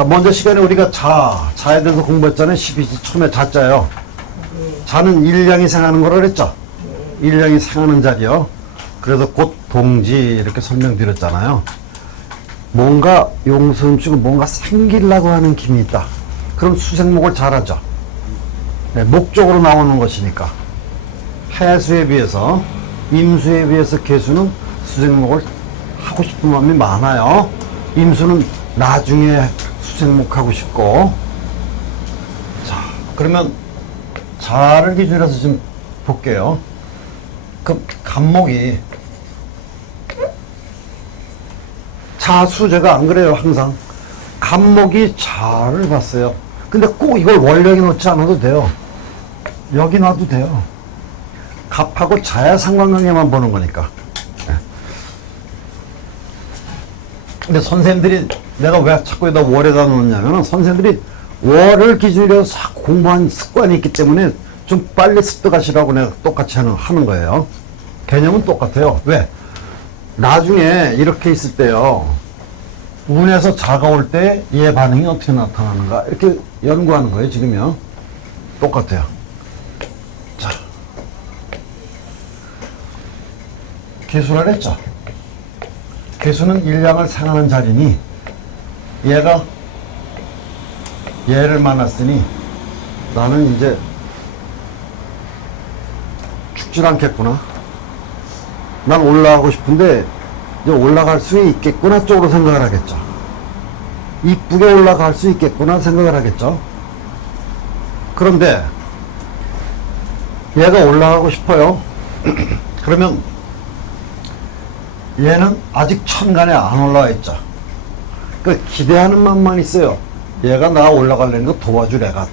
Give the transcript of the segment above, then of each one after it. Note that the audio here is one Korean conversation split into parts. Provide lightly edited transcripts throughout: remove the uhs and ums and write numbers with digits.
자, 먼저 시간에 우리가 자에 대해서 공부했잖아요. 12지 처음에 자자요. 자는 일량이 생하는 거라 그랬죠. 일량이 생하는 자리요. 그래서 곧 동지 이렇게 설명드렸잖아요. 뭔가 용수음치고 뭔가 생기려고 하는 힘이 있다. 그럼 수생목을 잘하죠. 네, 목적으로 나오는 것이니까. 해수에 비해서, 임수에 비해서 개수는 수생목을 하고 싶은 마음이 많아요. 임수는 나중에 수생목하고 싶고. 자, 그러면 자를 기준으로 해서 좀 볼게요. 그럼 간목이 자수제가 안 그래요. 항상 간목이 자를 봤어요. 근데 꼭 이걸 원력에 놓지 않아도 돼요. 여기 놔도 돼요. 갑하고 자야 상관관계만 보는 거니까. 근데 선생님들이 내가 왜 자꾸 여기다 월에다 놓냐면은 선생님들이 월을 기준으로 해서 공부한 습관이 있기 때문에 좀 빨리 습득하시라고 내가 똑같이 하는 거예요. 개념은 똑같아요. 왜? 나중에 이렇게 있을 때요. 운에서 자가 올 때 얘 반응이 어떻게 나타나는가 이렇게 연구하는 거예요. 지금요. 똑같아요. 자, 개수를 했죠. 개수는 일량을 생하는 자리니 얘가 얘를 만났으니 나는 이제 죽질 않겠구나. 난 올라가고 싶은데 이제 올라갈 수 있겠구나 쪽으로 생각을 하겠죠. 이쁘게 올라갈 수 있겠구나 생각을 하겠죠. 그런데 얘가 올라가고 싶어요. 그러면 얘는 아직 천간에 안 올라와 있죠. 그러니까 기대하는 마음만 있어요. 얘가 나 올라가려는 거 도와줄 애 같아.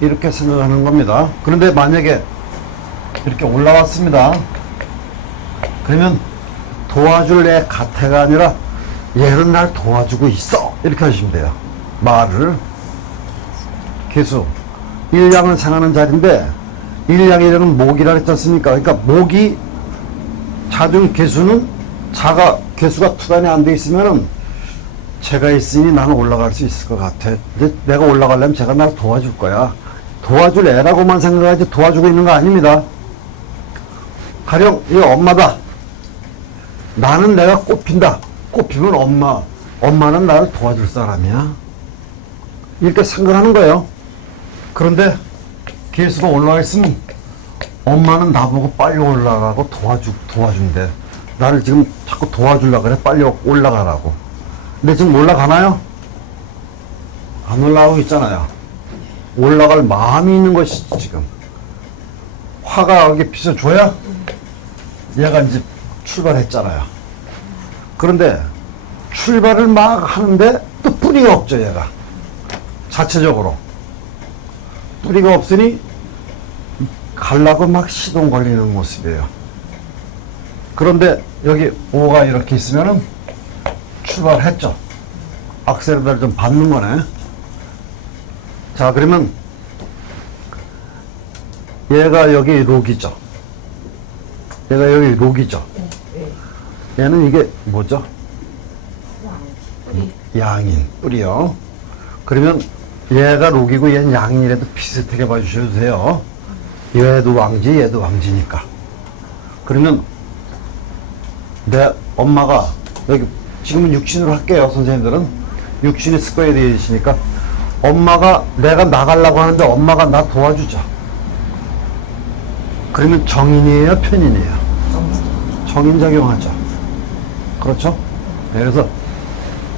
이렇게 생각하는 겁니다. 그런데 만약에 이렇게 올라왔습니다. 그러면 도와줄 애 같아가 아니라 얘는 날 도와주고 있어. 이렇게 하시면 돼요. 말을. 개수. 일량을 생하는 자리인데 일량이라는 목이라 했지 않습니까? 그러니까 목이 자중 개수는 자가 개수가 투단이 안 돼 있으면은 제가 있으니 나는 올라갈 수 있을 것 같아. 이제 내가 올라가려면 제가 날 도와줄 거야. 도와줄 애라고만 생각하지 도와주고 있는 거 아닙니다. 가령 이 엄마다. 나는 내가 꼽힌다. 꼽히면 엄마는 나를 도와줄 사람이야. 이렇게 생각하는 거예요. 그런데 개수가 올라가 있으면 엄마는 나보고 빨리 올라가고 도와준대. 나를 지금 자꾸 도와주려고 그래. 빨리 올라가라고. 근데 지금 올라가나요? 안 올라가고 있잖아요. 올라갈 마음이 있는 것이지 지금. 화가 여기 빗어줘야 얘가 이제 출발했잖아요. 그런데 출발을 막 하는데 또 뿌리가 없죠. 얘가 자체적으로 뿌리가 없으니 가려고 막 시동 걸리는 모습이에요. 그런데 여기 오가 이렇게 있으면은 출발했죠. 악셀에다를 좀 받는 거네. 자, 그러면 얘가 여기 록이죠. 얘가 여기 록이죠. 얘는 이게 뭐죠? 양인, 뿌리요. 그러면 얘가 록이고 얘는 양인이라도 비슷하게 봐주셔도 돼요. 얘도 왕지, 얘도 왕지니까. 그러면 내 엄마가 여기 지금은 육신으로 할게요. 선생님들은 육신이 습관이 되어 있으니까 엄마가 내가 나가려고 하는데 엄마가 나 도와주죠. 그러면 정인이에요, 편인이에요? 정인작용하죠. 그렇죠? 네, 그래서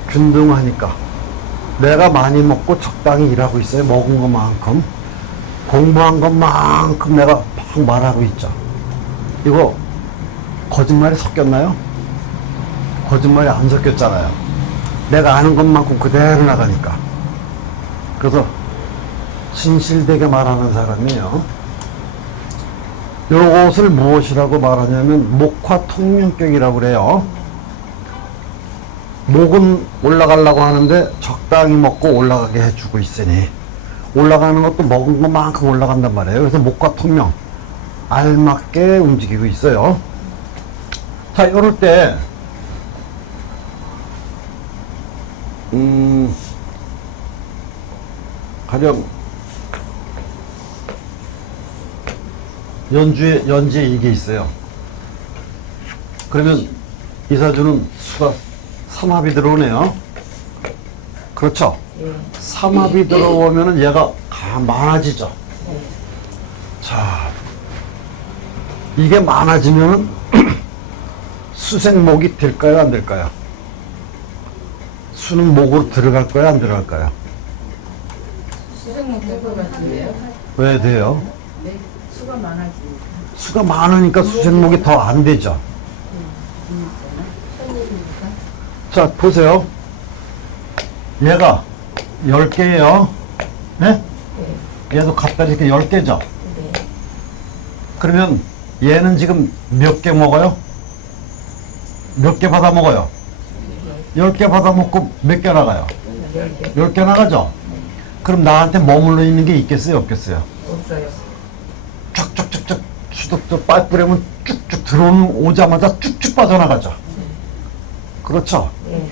균등하니까 내가 많이 먹고 적당히 일하고 있어요. 먹은 것만큼 공부한 것만큼 내가 막 말하고 있죠. 이거 거짓말이 섞였나요? 거짓말이 안 섞였잖아요. 내가 아는 것만큼 그대로 나가니까. 그래서 진실되게 말하는 사람이에요. 요것을 무엇이라고 말하냐면 목화통명격이라고 그래요. 목은 올라가려고 하는데 적당히 먹고 올라가게 해주고 있으니 올라가는 것도 먹은 것만큼 올라간단 말이에요. 그래서 목화통명 알맞게 움직이고 있어요. 자, 이럴 때 가령 연지에 이게 있어요. 그러면 이사주는 수가 삼합이 들어오네요. 그렇죠? 예. 삼합이 들어오면은 얘가 많아지죠. 예. 자, 이게 많아지면은 수생목이 될까요, 안 될까요? 수는 목으로 들어갈까요, 안 들어갈까요? 수생목 될것 같은데요? 왜 돼요? 네, 수가 많아지니까. 수가 많으니까 수생목이 더 안 되죠. 자, 보세요. 얘가 10개예요. 네? 얘도 갖다 이렇게 10개죠. 네. 그러면 얘는 지금 몇 개 먹어요? 몇 개 받아 먹어요? 10개 받아 먹고 몇 개 나가요? 10개 나가죠? 그럼 나한테 머물러 있는 게 있겠어요? 없겠어요? 없어요. 쫙쫙쫙쫙 수덕도 빠뿌리면 쭉쭉 오자마자 쭉쭉 빠져나가죠. 그렇죠? 예.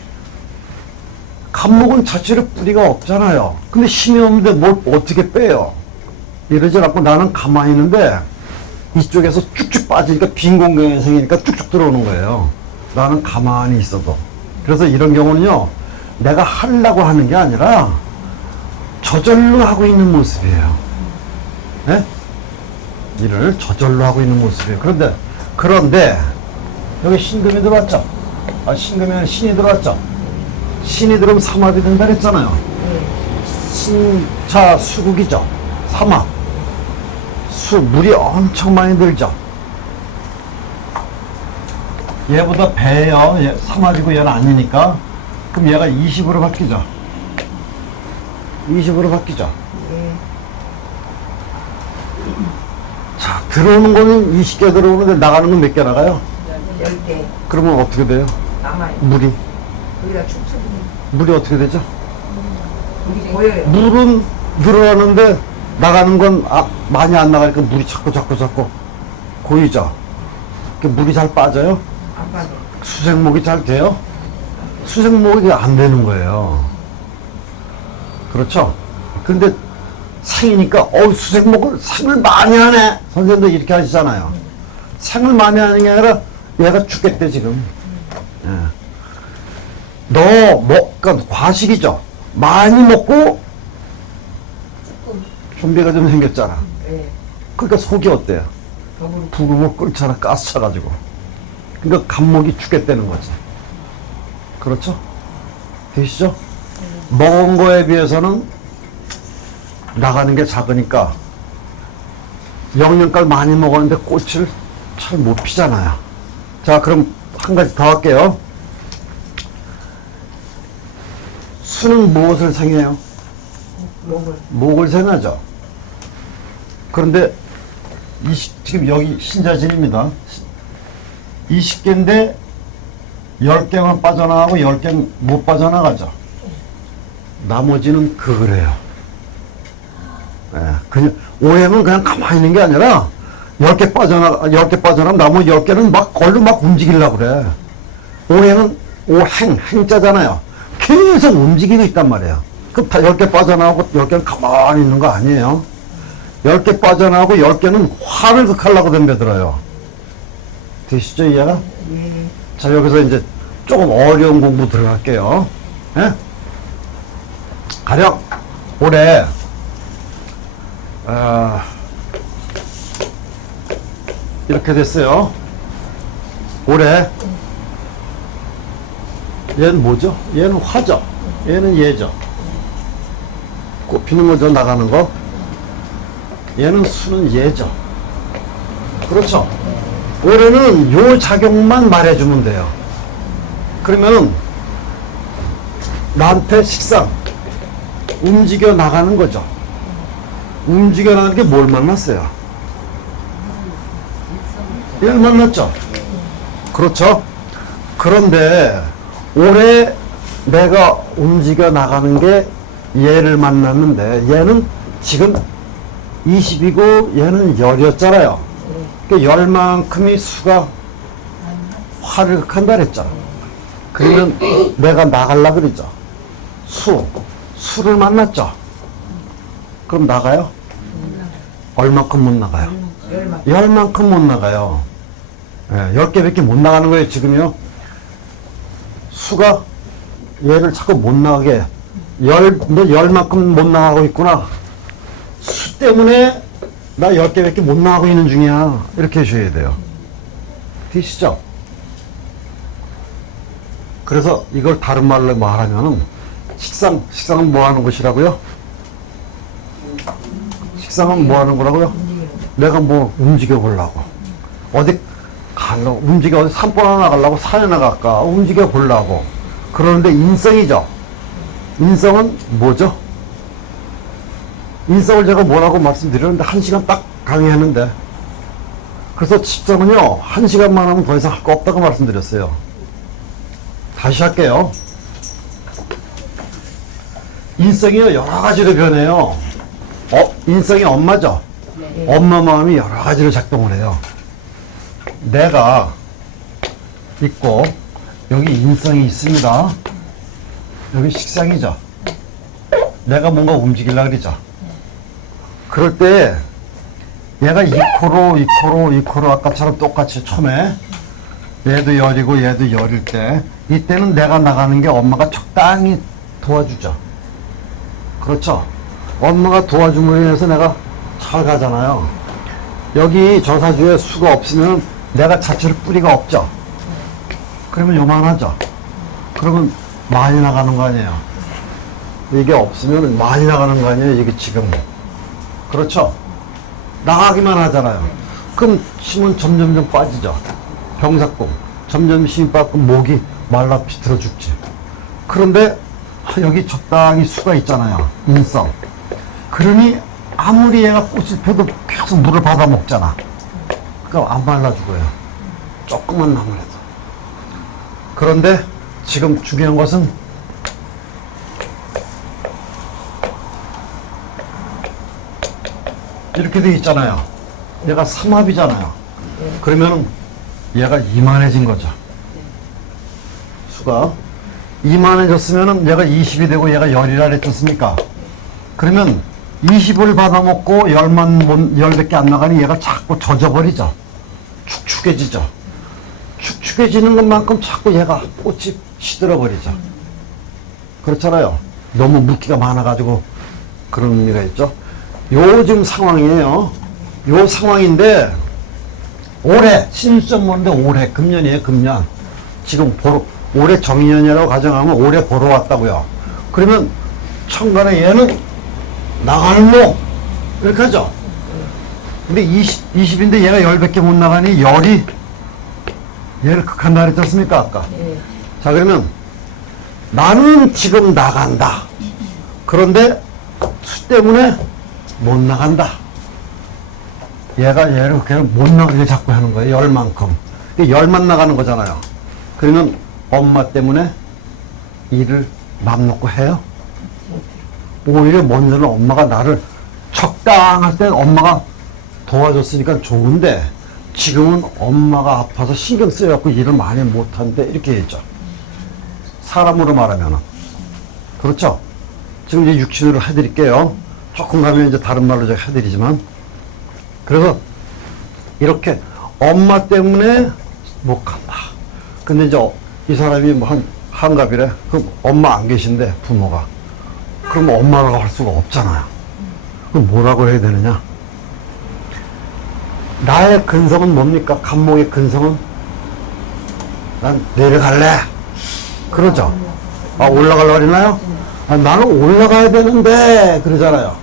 간목은 자체로 뿌리가 없잖아요. 근데 힘이 없는데 뭘 어떻게 빼요? 이러지 않고 나는 가만히 있는데 이쪽에서 쭉쭉 빠지니까 빈 공간이 생기니까 쭉쭉 들어오는 거예요. 나는 가만히 있어도. 그래서 이런 경우는요, 내가 하려고 하는 게 아니라 저절로 하고 있는 모습이에요. 네? 일을 저절로 하고 있는 모습이에요. 그런데 여기 신금이 들어왔죠? 신금에는 신이 들어왔죠? 신이 들어오면 삼합이 된다 그랬잖아요. 신차 수국이죠. 삼합. 물이 엄청 많이 들죠. 얘보다 배예요. 삼합이고 얘는 아니니까. 그럼 얘가 20으로 바뀌죠. 20으로 바뀌죠. 예. 자, 들어오는 거는 20개 들어오는데 나가는 건 몇 개 나가요? 10개 그러면 어떻게 돼요? 남아요. 물이. 거기다 축축이. 물이 어떻게 되죠? 물이 보여요. 물은 늘어나는데 나가는 건 많이 안 나가니까 물이 자꾸 고이죠. 물이 잘 빠져요? 안 빠져. 수생목이 잘 돼요? 수생목이 안 되는 거예요. 그렇죠? 근데 생이니까 수생목을 생을 많이 하네. 선생님도 이렇게 하시잖아요. 생을 많이 하는 게 아니라 얘가 죽겠대 지금. 그러니까 과식이죠. 많이 먹고 좀비가 좀 생겼잖아. 예. 그러니까 속이 어때요? 더불어. 부글부글 끓잖아. 가스 차가지고. 그러니까 간목이 죽겠다는 거지. 그렇죠? 되시죠? 먹은 거에 비해서는 나가는 게 작으니까 영양가를 많이 먹었는데 꽃을 잘 못 피잖아요. 자, 그럼 한 가지 더 할게요. 수는 무엇을 생해요? 목을 생하죠. 그런데 지금 여기 신자진입니다. 20개인데 10개만 빠져나가고 10개는 못 빠져나가죠. 나머지는 그래요. 그냥 오행은 그냥 가만히 있는 게 아니라 10개 빠져나가면 나머지 10개는 막 걸로 막 움직이려고 그래. 오행은 행자잖아요. 계속 움직이고 있단 말이에요. 그럼 다 10개 빠져나가고 10개는 가만히 있는 거 아니에요. 10개 빠져나가고 10개는 화를 극하려고 덤벼들어요. 되시죠, 이해가? 예. 자, 여기서 이제 조금 어려운 공부 들어갈게요. 예? 가령, 올해, 이렇게 됐어요. 올해, 얘는 뭐죠? 얘는 화죠. 얘는 얘죠. 꽃피는 거죠, 나가는 거. 얘는 수는 얘죠. 그렇죠? 올해는 요 작용만 말해주면 돼요. 그러면은 나한테 식상 움직여 나가는 거죠. 움직여 나가는 게 뭘 만났어요? 얘를 만났죠. 그렇죠? 그런데 올해 내가 움직여 나가는 게 얘를 만났는데 얘는 지금 20이고 얘는 열이었잖아요. 그 열만큼이 수가 화를 극한다 그랬잖아. 그러면 내가 나가려고 그러죠. 수를 만났죠. 그럼 나가요? 얼마큼 못 나가요? 열만. 열만큼 못 나가요. 예, 10개밖에 못 나가는 거예요, 지금요. 수가 얘를 자꾸 못 나가게 너 열만큼 못 나가고 있구나. 수 때문에 나 10개밖에 못 나가고 있는 중이야. 이렇게 해주셔야 돼요. 되시죠? 그래서 이걸 다른 말로 말하면은 식상은 뭐 하는 것이라고요? 식상은 뭐 하는 거라고요? 내가 뭐 움직여 보려고. 어디 가려고, 어디 산보 하나 가려고 산에 나갈까? 움직여 보려고. 그러는데 인성이죠. 인성은 뭐죠? 인성을 제가 뭐라고 말씀드렸는데 1시간 딱 강의했는데, 그래서 집사는요 1시간만 하면 더 이상 할 거 없다고 말씀드렸어요. 다시 할게요. 인성이요 여러 가지로 변해요. 인성이 엄마죠. 엄마 마음이 여러 가지로 작동을 해요. 내가 있고 여기 인성이 있습니다. 여기 식상이죠. 내가 뭔가 움직이려고 그러죠. 그럴 때 얘가 이코로 아까처럼 똑같이 처음에 얘도 열이고 얘도 열일 때 이때는 내가 나가는 게 엄마가 적당히 도와주죠. 그렇죠. 엄마가 도와줌으로 인해서 내가 잘 가잖아요. 여기 저사주에 수가 없으면 내가 자체로 뿌리가 없죠. 그러면 요만하죠. 그러면 많이 나가는 거 아니에요. 이게 없으면 많이 나가는 거 아니에요. 이게 지금. 그렇죠. 나가기만 하잖아요. 그럼 힘은 점점점 빠지죠. 병사꿈. 점점 힘이 빠지고 목이 말라 비틀어 죽지. 그런데 여기 적당히 수가 있잖아요. 인성. 그러니 아무리 얘가 꽃을 펴도 계속 물을 받아 먹잖아. 그러니까 안 말라 죽어요. 조금만 나무래도. 그런데 지금 중요한 것은 이렇게 돼 있잖아요. 얘가 삼합이잖아요. 그러면은 얘가 이만해진 거죠. 수가 이만해졌으면은 얘가 20이 되고 얘가 열이라 그랬지 않습니까? 그러면 20을 받아먹고 10밖에 안 나가니 얘가 자꾸 젖어버리죠. 축축해지죠. 축축해지는 것만큼 자꾸 얘가 꽃이 시들어버리죠. 그렇잖아요. 너무 물기가 많아가지고 그런 의미가 있죠. 요즘 상황이에요. 요 상황인데 올해 신수점 보는데 올해 금년이에요. 금년. 지금 올해 정년이라고 가정하면 올해 보러 왔다고요. 그러면 천간에 얘는 나가는 목 이렇게 하죠. 근데 20인데 얘가 10밖에 못 나가니 열이 얘를 극한다 그랬지 않습니까 아까. 자 그러면 나는 지금 나간다. 그런데 수 때문에 못 나간다. 얘가 얘를 그냥 못 나가게 자꾸 하는 거예요. 열만큼. 열만 나가는 거잖아요. 그러면 엄마 때문에 일을 맘 놓고 해요. 오히려 먼저는 엄마가 나를 적당할 때 엄마가 도와줬으니까 좋은데 지금은 엄마가 아파서 신경 쓰여갖고 일을 많이 못한대 이렇게 했죠. 사람으로 말하면은. 그렇죠? 지금 이제 육신으로 해드릴게요. 조금 가면 이제 다른 말로 제가 해드리지만. 그래서 이렇게 엄마 때문에 못 간다. 근데 이제 이 사람이 뭐 한갑이래. 그럼 엄마 안 계신데 부모가. 그럼 엄마라고 할 수가 없잖아요. 그럼 뭐라고 해야 되느냐? 나의 근성은 뭡니까? 간목의 근성은? 난 내려갈래. 그러죠? 아, 올라가려고 그러나요? 아, 나는 올라가야 되는데, 그러잖아요.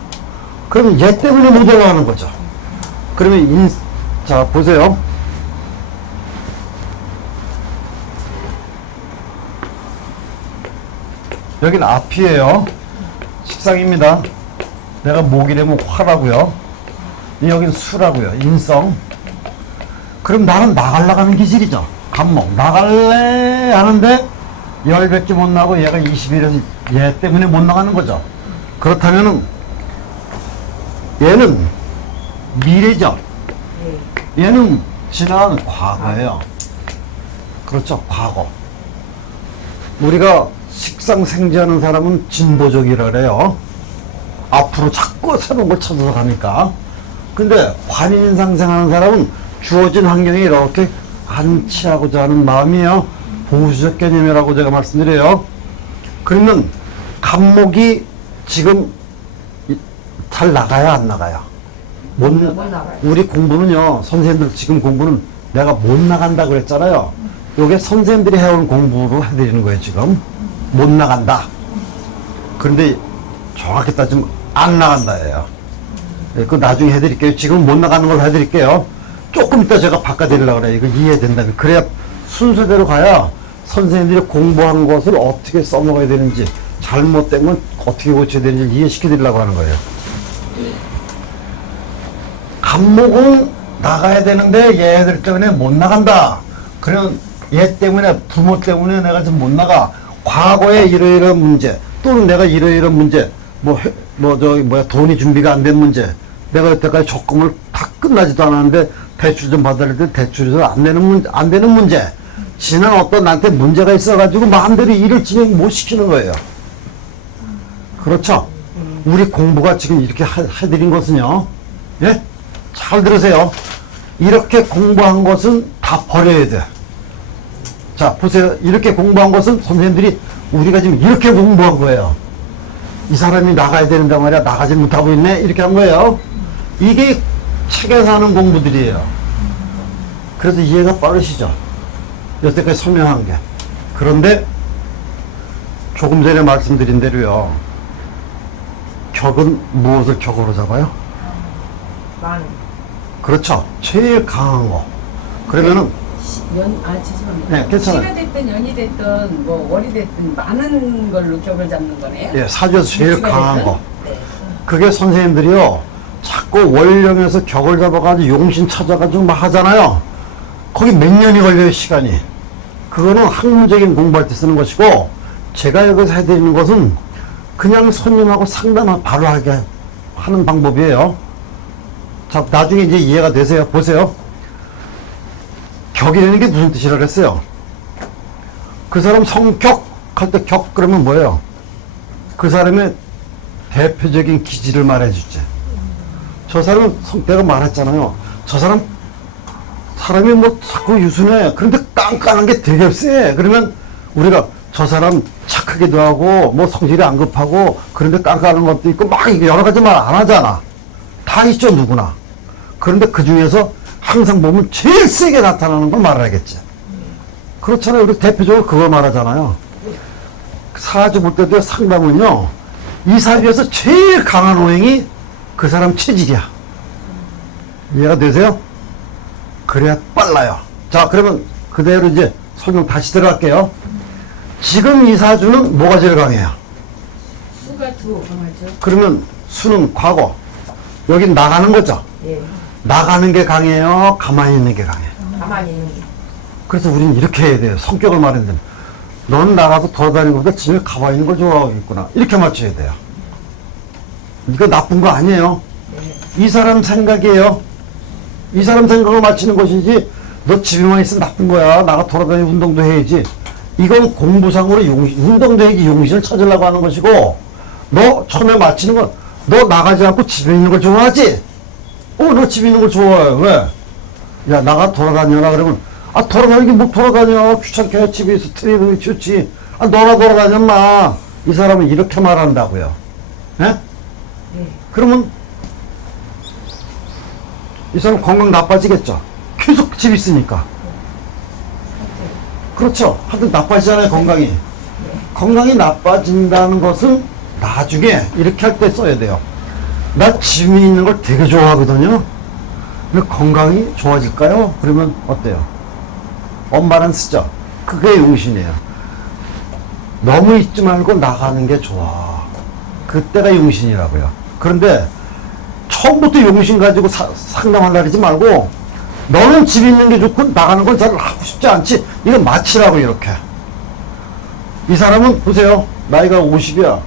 그럼 얘 때문에 못 올라가는 거죠. 그러면, 자, 보세요. 여기는 앞이에요. 식상입니다. 내가 목이라면 화라고요. 여기는 수라고요. 인성. 그럼 나는 나가려고 하는 기질이죠. 간목. 나갈래 하는데 10밖에 못 나고 얘가 20이라서 얘 때문에 못 나가는 거죠. 그렇다면은 얘는 미래죠. 얘는 지난 과거예요. 그렇죠. 과거. 우리가 식상생지하는 사람은 진보적이라 그래요. 앞으로 자꾸 새로운 걸 찾아서 가니까. 근데 관인상생하는 사람은 주어진 환경에 이렇게 안치하고자 하는 마음이에요. 보수적 개념이라고 제가 말씀드려요. 그러면 감목이 지금 잘 나가야 안 나가요? 못 나가요. 우리 공부는요, 선생님들 지금 공부는 내가 못 나간다 그랬잖아요. 요게 선생님들이 해온 공부로 해드리는 거예요, 지금. 못 나간다. 그런데 정확히 따지면 안 나간다예요. 예, 그거 나중에 해드릴게요. 지금 못 나가는 걸로 해드릴게요. 조금 이따 제가 바꿔드리려고 그래요. 이거 이해된다면. 그래야 순서대로 가야 선생님들이 공부한 것을 어떻게 써먹어야 되는지, 잘못된 건 어떻게 고쳐야 되는지 이해시켜드리려고 하는 거예요. 감목은 나가야 되는데 얘들 때문에 못 나간다. 그러면 얘 때문에, 부모 때문에 내가 지금 못 나가. 과거에 이러이러한 문제, 또는 내가 이러이러한 문제, 돈이 준비가 안 된 문제, 내가 여태까지 적금을 다 끝나지도 않았는데 대출 좀 받아야 돼, 대출이 안 되는 문제, 지난 어떤 나한테 문제가 있어가지고 마음대로 일을 진행 못 시키는 거예요. 그렇죠? 우리 공부가 지금 이렇게 해드린 것은요, 예? 잘 들으세요. 이렇게 공부한 것은 다 버려야 돼. 자, 보세요. 이렇게 공부한 것은 선생님들이 우리가 지금 이렇게 공부한 거예요. 이 사람이 나가야 되는데 말이야, 나가지 못하고 있네, 이렇게 한 거예요. 이게 책에서 하는 공부들이에요. 그래서 이해가 빠르시죠? 여태까지 설명한 게. 그런데 조금 전에 말씀드린 대로요, 격은 무엇을 격으로 잡아요? 만. 그렇죠. 제일 강한 거. 그러면은 죄송합니다. 네, 괜찮아요. 시가 됐든 연이 됐든 뭐 월이 됐든 많은 걸로 격을 잡는 거네요. 예, 사주에서 제일 시가 강한 됐든? 거. 네. 그게 선생님들이요, 자꾸 월령에서 격을 잡아가지고 용신 찾아가지고 막 하잖아요. 거기 몇 년이 걸려요, 시간이. 그거는 학문적인 공부할 때 쓰는 것이고, 제가 여기서 해드리는 것은 그냥 손님하고 상담을 바로 하게 하는 방법이에요. 자, 나중에 이제 이해가 되세요. 보세요. 격이라는 게 무슨 뜻이라 그랬어요? 그 사람 성격 할 때 격 그러면 뭐예요? 그 사람의 대표적인 기질을 말해주지. 저 사람은 내가 말했잖아요. 저 사람이 뭐 자꾸 유순해. 그런데 깐깐한 게 되게 세. 그러면 우리가 저 사람 착하기도 하고 뭐 성질이 안 급하고 그런데 깐깐한 것도 있고 막 여러 가지 말 안 하잖아. 다 있죠, 누구나. 그런데 그 중에서 항상 보면 제일 세게 나타나는 걸 말해야겠지. 그렇잖아요. 우리 대표적으로 그걸 말하잖아요. 사주 볼 때도 상담은요, 이 사주에서 제일 강한 오행이 그 사람 체질이야. 이해가 되세요? 그래야 빨라요. 자, 그러면 그대로 이제 설명 다시 들어갈게요. 지금 이 사주는 뭐가 제일 강해요? 수가 두 강하죠. 그러면 수는 과거. 여긴 나가는 거죠. 예. 나가는 게 강해요? 가만히 있는 게 강해요? 가만히 있는 게. 그래서 우리는 이렇게 해야 돼요. 성격을 말했는데, 넌 나가서 돌아다니는 것보다 집에 가만히 있는 걸 좋아하겠구나. 이렇게 맞춰야 돼요. 이거 나쁜 거 아니에요. 이 사람 생각이에요. 이 사람 생각을 맞추는 것이지, 너 집에만 있으면 나쁜 거야. 나가 돌아다니고 운동도 해야지. 이건 공부상으로 운동도 해야지 용신을 찾으려고 하는 것이고, 너 처음에 맞히는 건, 너 나가지 않고 집에 있는 걸 좋아하지? 너 집에 있는 걸 좋아해. 왜? 야, 나가 돌아다녀라. 그러면, 돌아다니긴 뭐 돌아다녀. 귀찮게 해. 집에 있어. 텔레비전이 좋지. 너나 돌아다녀, 마. 이 사람은 이렇게 말한다고요. 예? 예. 그러면, 이 사람 건강 나빠지겠죠? 계속 집에 있으니까. 그렇죠. 하여튼 나빠지잖아요, 건강이. 건강이 나빠진다는 것은 나중에 이렇게 할 때 써야 돼요. 나 집에 있는 걸 되게 좋아하거든요. 근데 건강이 좋아질까요? 그러면 어때요? 엄마는 쓰죠. 그게 용신이에요. 너무 있지 말고 나가는 게 좋아. 그때가 용신이라고요. 그런데 처음부터 용신 가지고 상담하려고 하지 말고, 너는 집에 있는 게 좋고 나가는 건 잘 하고 싶지 않지. 이건 마치라고. 이렇게. 이 사람은 보세요. 나이가 50이야.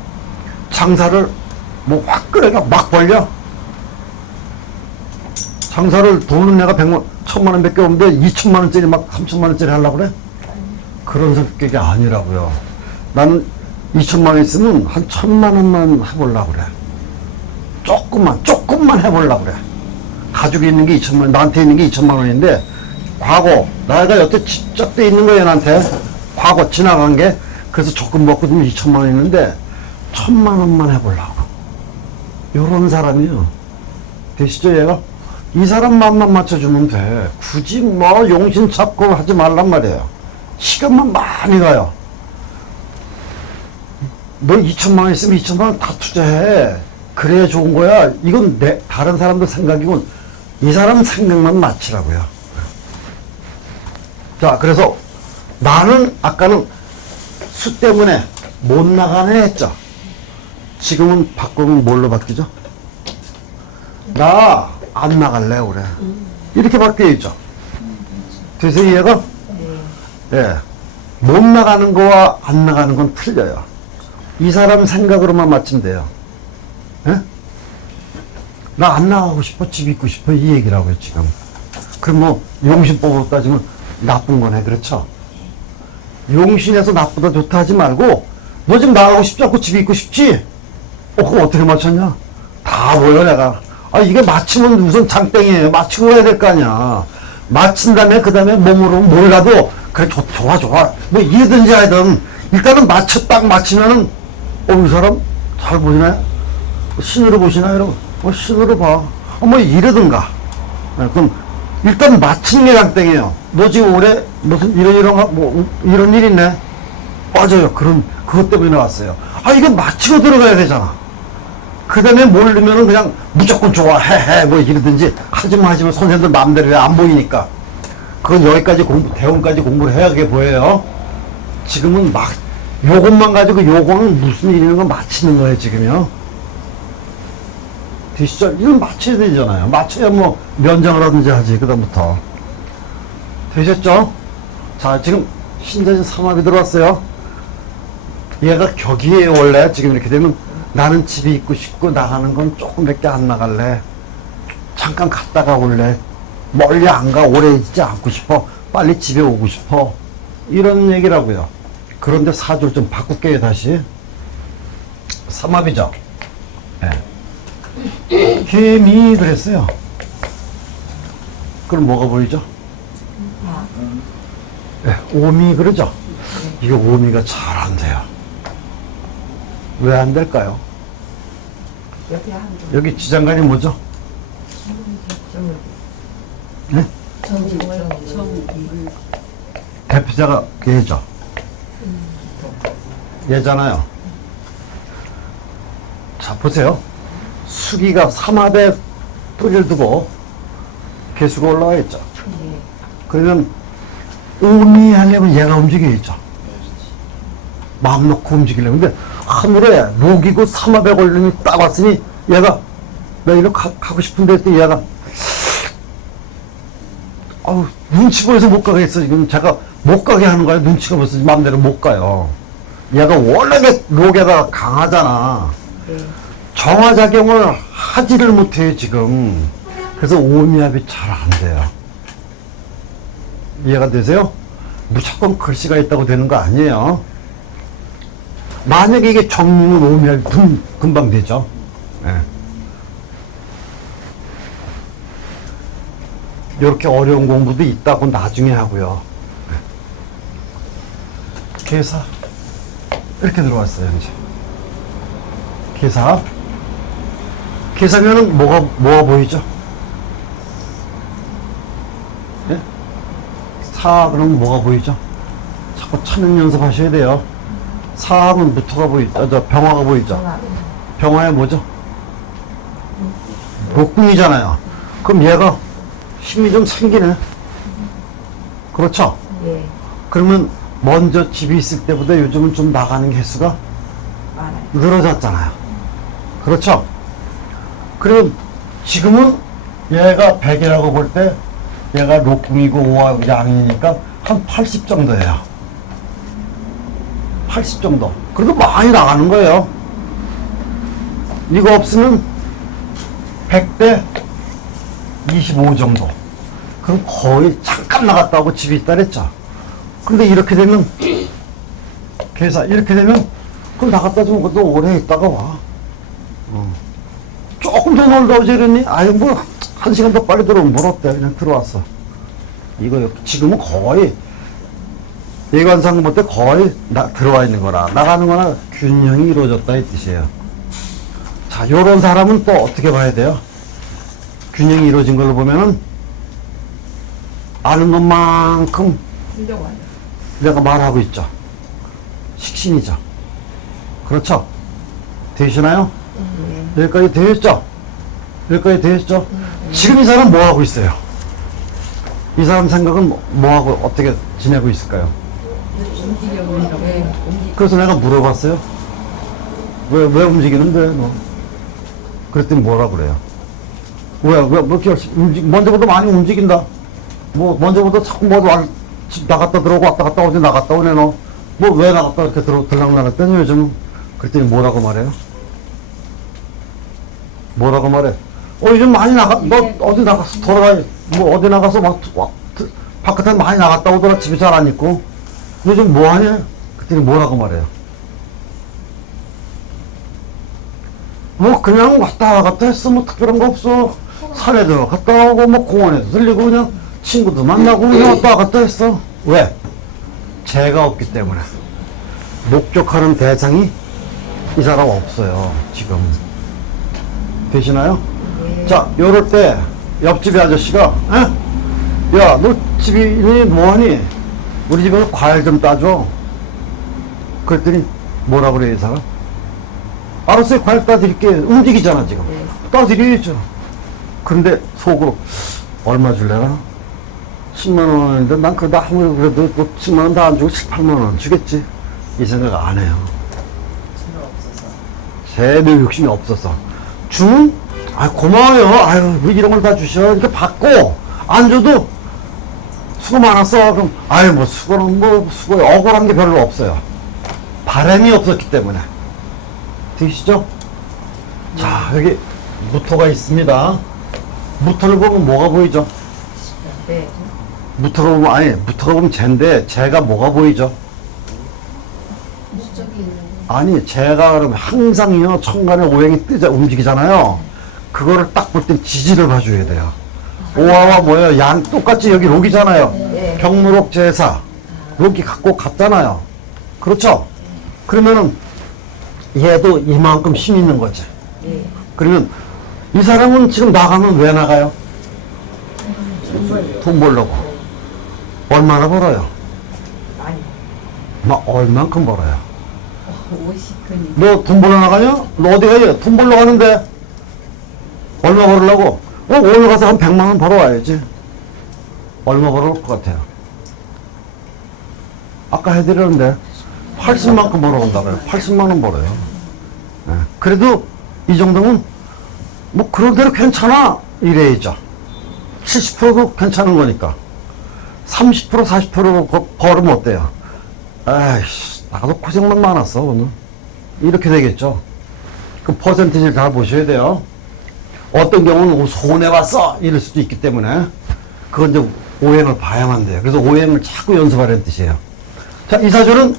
장사를 뭐 화끈하게 막 벌려. 장사를 돈은 내가 1,000만 원 밖에 없는데 2,000만 원짜리 막 3,000만 원짜리 하려고 그래? 그런 성격이 아니라고요. 나는 2천만 원 있으면 한 1,000만 원만 해보려고 그래. 조금만 해보려고 그래. 가지고 있는 게 2천만 원, 나한테 있는 게 2천만 원인데, 과거, 나이가 여태 집적돼 있는 거예요, 나한테. 과거 지나간 게. 그래서 조금 먹고 좀 2천만 원 있는데, 1,000만 원만 해보려고. 요런 사람이요. 되시죠, 얘가? 이 사람 맘만 맞춰주면 돼. 굳이 뭐 용신 찾고 하지 말란 말이에요. 시간만 많이 가요. 너 2천만 원 있으면 2천만 원 다 투자해. 그래야 좋은 거야. 이건 다른 사람들 생각이군. 이 사람 생각만 맞추라고요. 자, 그래서 나는 아까는 수 때문에 못 나가네 했죠. 지금은 바꾸면 뭘로 바뀌죠? 나 안 나갈래 그래. 이렇게 바뀌어 있죠. 그래서 이해가? 예. 못 나가는 거와 안 나가는 건 틀려요. 이 사람 생각으로만 맞추면 돼요. 예? 나 안 나가고 싶어, 집 있고 싶어, 이 얘기라고요, 지금. 그럼 뭐, 용신법으로 따지면 나쁜 거네, 그렇죠? 용신에서 나쁘다 좋다 하지 말고, 너 지금 나가고 싶지 않고 집에 있고 싶지? 그거 어떻게 맞췄냐? 다 보여, 내가. 이게 맞추면 우선 장땡이에요. 맞추고 가야 될 거 아니야. 맞춘 다음에, 그 다음에 몸으로 몰라도, 그래, 좋아. 뭐, 이러든지 하든, 일단은 딱 맞추면은, 이 사람 잘 보시나요? 신으로 보시나요? 이러고, 신으로 봐. 뭐, 이러든가. 그럼, 일단 맞추는 게 장땡이에요. 너 지금 올해 무슨 이런 일 있네? 맞아요. 그것 때문에 나왔어요. 이건 맞추고 들어가야 되잖아. 그 다음에 모르면은 그냥 무조건 좋아, 뭐 이러든지 하지마 선생님들 마음대로 해. 안 보이니까. 그건 여기까지 대원까지 공부를 해야 그게 보여요. 지금은 요것만 가지고 요거는 무슨 일이는 거 맞히는 거예요, 지금요. 되시죠? 이건 맞춰야 되잖아요. 맞춰야 뭐 면장을 하든지 하지, 그다음부터. 되셨죠? 자, 지금 신자진 삼합이 들어왔어요. 얘가 격이에요, 원래. 지금 이렇게 되면 나는 집에 있고 싶고 나가는 건 조금밖에 안 나갈래. 잠깐 갔다가 올래. 멀리 안 가. 오래 있지 않고 싶어. 빨리 집에 오고 싶어. 이런 얘기라고요. 그런데 사주를 좀 바꿀게요, 다시. 삼합이죠? 네. 개미 그랬어요. 그럼 뭐가 보이죠? 네, 오미 그러죠? 이게 오미가 잘 안 돼요. 왜 안 될까요? 여기 지장간이 뭐죠? 네? 대표자가 얘죠. 얘잖아요. 자, 보세요. 수기가 삼합에 뿌리를 두고 개수가 올라와 있죠. 그러면 오미 하려면 얘가 움직여야죠. 마음 놓고 움직이려면. 근데 하늘에 목이고 삼합에 걸림이 딱 왔으니 얘가 나 이리로 가고 싶은데 했더니 얘가 눈치 보여서 못 가겠어. 지금 제가 못 가게 하는 거야. 눈치가 보여서 마음대로 못 가요. 얘가 원래 목에다가 강하잖아. 정화작용을 하지를 못해요, 지금. 그래서 오미합이 잘 안 돼요. 이해가 되세요? 무조건 글씨가 있다고 되는 거 아니에요. 만약에 이게 정리는 오미합이 금방 되죠. 네. 이렇게 어려운 공부도 있다고 나중에 하고요. 네. 계사 이렇게 들어왔어요, 이제. 계사면은 뭐가 보이죠? 예? 사, 그러면 뭐가 보이죠? 자꾸 찾는 연습 하셔야 돼요. 사하면 무토가 보이죠? 병화가 보이죠? 병화에 뭐죠? 목궁이잖아요. 그럼 얘가 힘이 좀 생기네. 그렇죠? 예. 그러면 먼저 집에 있을 때보다 요즘은 좀 나가는 개수가 많아요. 늘어졌잖아요. 그렇죠? 그러면 지금은 얘가 100이라고 볼 때 얘가 녹궁이고 5와 양이니까 한 80 정도예요. 80 정도. 그래도 많이 나가는 거예요. 이거 없으면 100대 25 정도. 그럼 거의 잠깐 나갔다 오고 집에 있다 그랬죠. 근데 이렇게 되면 계산 이렇게 되면 그럼 나갔다 주면 그것도 오래 있다가 와. 조금 더 놀다 오지 그랬니? 아유, 뭐, 1시간 더 빨리 들어오면 뭘 어때? 그냥 들어왔어. 이거, 지금은 거의, 예관상 볼 때 거의 들어와 있는 거라. 나가는 거나 균형이 이루어졌다 이 뜻이에요. 자, 요런 사람은 또 어떻게 봐야 돼요? 균형이 이루어진 걸로 보면은, 아는 것만큼 힘들고 하냐. 내가 말하고 있죠. 식신이죠. 그렇죠? 되시나요? 여기까지 되셨죠? 여기까지 되셨죠? 지금 이 사람 뭐 하고 있어요? 이 사람 생각은 뭐 하고 어떻게 지내고 있을까요? 움직이려고 한다고. 네. 그래서 내가 물어봤어요. 왜 움직이는데, 너? 그랬더니 뭐라 그래요? 왜 이렇게 먼저보다 많이 움직인다? 뭐, 먼저보다 자꾸 집 나갔다 들어오고 왔다 갔다 어디 나갔다 오네, 너. 뭐, 왜 나갔다 이렇게 들락날락대니 요즘? 그랬더니 뭐라고 말해요? 뭐라고 말해? 요즘 많이 너 어디 나가서 돌아가, 뭐, 어디 나가서 바깥에 많이 나갔다 오더라, 집에 잘 안 있고. 요즘 뭐 하냐? 그랬더니 뭐라고 말해요? 뭐, 그냥 왔다 갔다 했어. 뭐, 특별한 거 없어. 산에도 갔다 오고, 뭐, 공원에도 들리고, 그냥 친구도 만나고, 그냥 왔다 갔다 했어. 왜? 죄가 없기 때문에. 목적하는 대상이 이 사람 없어요, 지금. 되시나요? 네. 자, 요럴 때, 옆집의 아저씨가, 에? 야, 너 집이 뭐하니? 우리 집에서 과일 좀 따줘. 그랬더니, 뭐라 그래, 이 사람? 알았어요, 과일 따드릴게. 움직이잖아, 지금. 네. 따드리죠. 근데, 속으로, 얼마 줄래나? 10만원인데, 난 그래도 아무리 그래도 10만원 다 안 주고 7, 8만원 주겠지. 이 생각 안 해요. 제도 욕심이 없어서. 주면, 고마워요. 아유, 뭐 이런 걸 다 주셔. 이렇게 받고, 안 줘도, 수고 많았어. 그럼, 뭐, 수고, 억울한 게 별로 없어요. 바람이 없었기 때문에. 되시죠? 자, 여기, 무토가 있습니다. 무토를 보면 뭐가 보이죠? 네. 무토가 보면, 무토가 보면 쟤인데, 쟤가 뭐가 보이죠? 아니, 제가 그러면 항상요, 천간에 오행이 움직이잖아요. 그거를 딱 볼 땐 지지를 봐줘야 돼요. 오화와 뭐예요? 양, 똑같이 여기 록이잖아요. 네. 병무록 제사. 록이 갖고 같잖아요. 그렇죠? 그러면은, 얘도 이만큼 힘 있는 거지. 네. 그러면, 이 사람은 지금 나가면 왜 나가요? 돈 벌려고. 얼마나 벌어요? 많이. 얼만큼 벌어요? 50근이. 너 돈 벌러 나가냐? 너 어디 가요? 돈 벌러 가는데 얼마 벌으려고? 오늘 가서 한 100만 원 벌어와야지. 얼마 벌어올 것 같아요? 아까 해드렸는데 80만큼 벌어온다고요. 80만 원 벌어요. 네. 그래도 이 정도면 뭐 그런 대로 괜찮아 이래야죠. 70%도 괜찮은 거니까 30% 40% 벌으면 어때요? 아이씨, 나도 고생만 많았어 오늘. 이렇게 되겠죠. 그 퍼센티지를 잘 보셔야 돼요. 어떤 경우는 손해봤어 이럴 수도 있기 때문에 그건 이제 오행을 봐야만 돼요. 그래서 오행을 자꾸 연습하라는 뜻이에요. 자, 이 사주는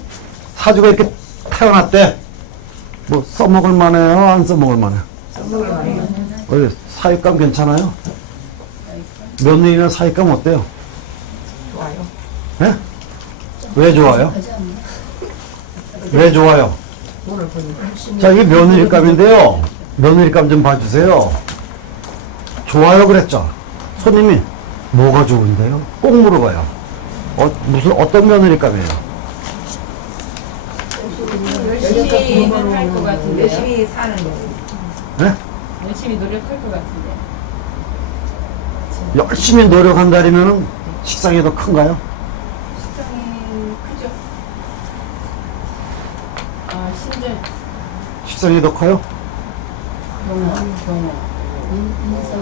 사주가 이렇게 태어났대. 뭐 써먹을 만해요? 안 써먹을 만해요? 써먹을 만해요. 사익감 괜찮아요? 며느리는 사익감 어때요? 좋아요. 네? 왜 좋아요? 왜 좋아요? 돈을 버니까. 자, 이게 며느리감인데요. 며느리감 좀 봐주세요. 좋아요 그랬죠? 손님이 뭐가 좋은데요? 꼭 물어봐요. 어떤 며느리감이에요? 열심히 할 것 같은데. 열심히 사는 거. 네? 열심히 노력할 것 같은데. 열심히 노력한다면 식상이 더 큰가요? 식당이 크죠? 신전 식상이 더 커요? 경호.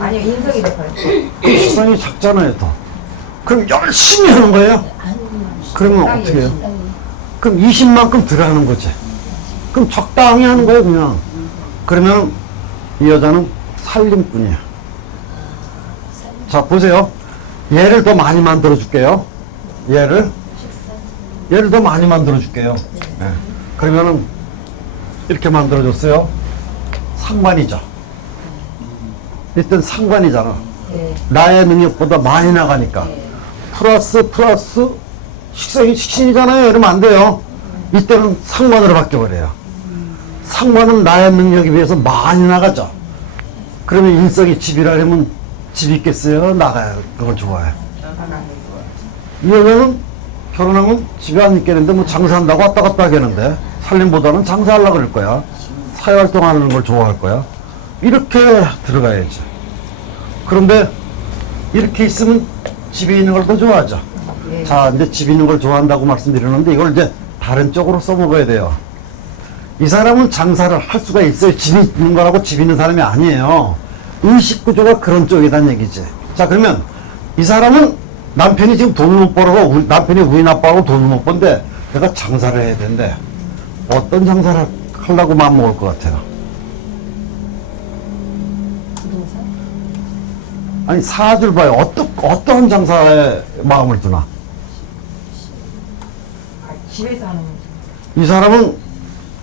아니요, 인성이 더 커요. 식상이 작잖아요, 더. 그럼 열심히 하는 거예요? 그러면 어떻게 해요? 그럼 20만큼 들어가는 거지. 그럼 적당히 하는 거예요, 그냥. 그러면 이 여자는 살림꾼이야. 자, 보세요. 얘를 더 많이 만들어 줄게요. 얘를 더 많이 만들어 줄게요. 네. 그러면은 이렇게 만들어줬어요. 상관이죠. 일단 상관이잖아. 네. 나의 능력보다 많이 나가니까. 플러스 식신이잖아요. 이러면 안 돼요. 이때는 상관으로 바뀌어버려요. 상관은 나의 능력에 비해서 많이 나가죠. 그러면 인성이 집이라면 집이 있겠어요? 나가요. 그걸 좋아해. 이 여자는 결혼하면 집에 안 있겠는데 뭐 장사한다고 왔다 갔다 하겠는데 살림보다는 장사하려고 그럴 거야. 사회활동하는 걸 좋아할 거야. 이렇게 들어가야지. 그런데 이렇게 있으면 집에 있는 걸 더 좋아하죠. 네. 자, 이제 집 있는 걸 좋아한다고 말씀드렸는데 이걸 이제 다른 쪽으로 써먹어야 돼요. 이 사람은 장사를 할 수가 있어요. 집이 있는 거라고 집 있는 사람이 아니에요. 의식 구조가 그런 쪽이란 얘기지. 자, 그러면 이 사람은 남편이 지금 돈을 못 벌어서 남편이 우인 아빠하고 돈을 못 번데 내가 장사를 해야 된대. 어떤 장사를 하려고 마음먹을 것 같아요? 부동산? 아니, 사주를 봐요. 어떠한 장사에 마음을 두나? 아, 집에서 하는 거죠. 이 사람은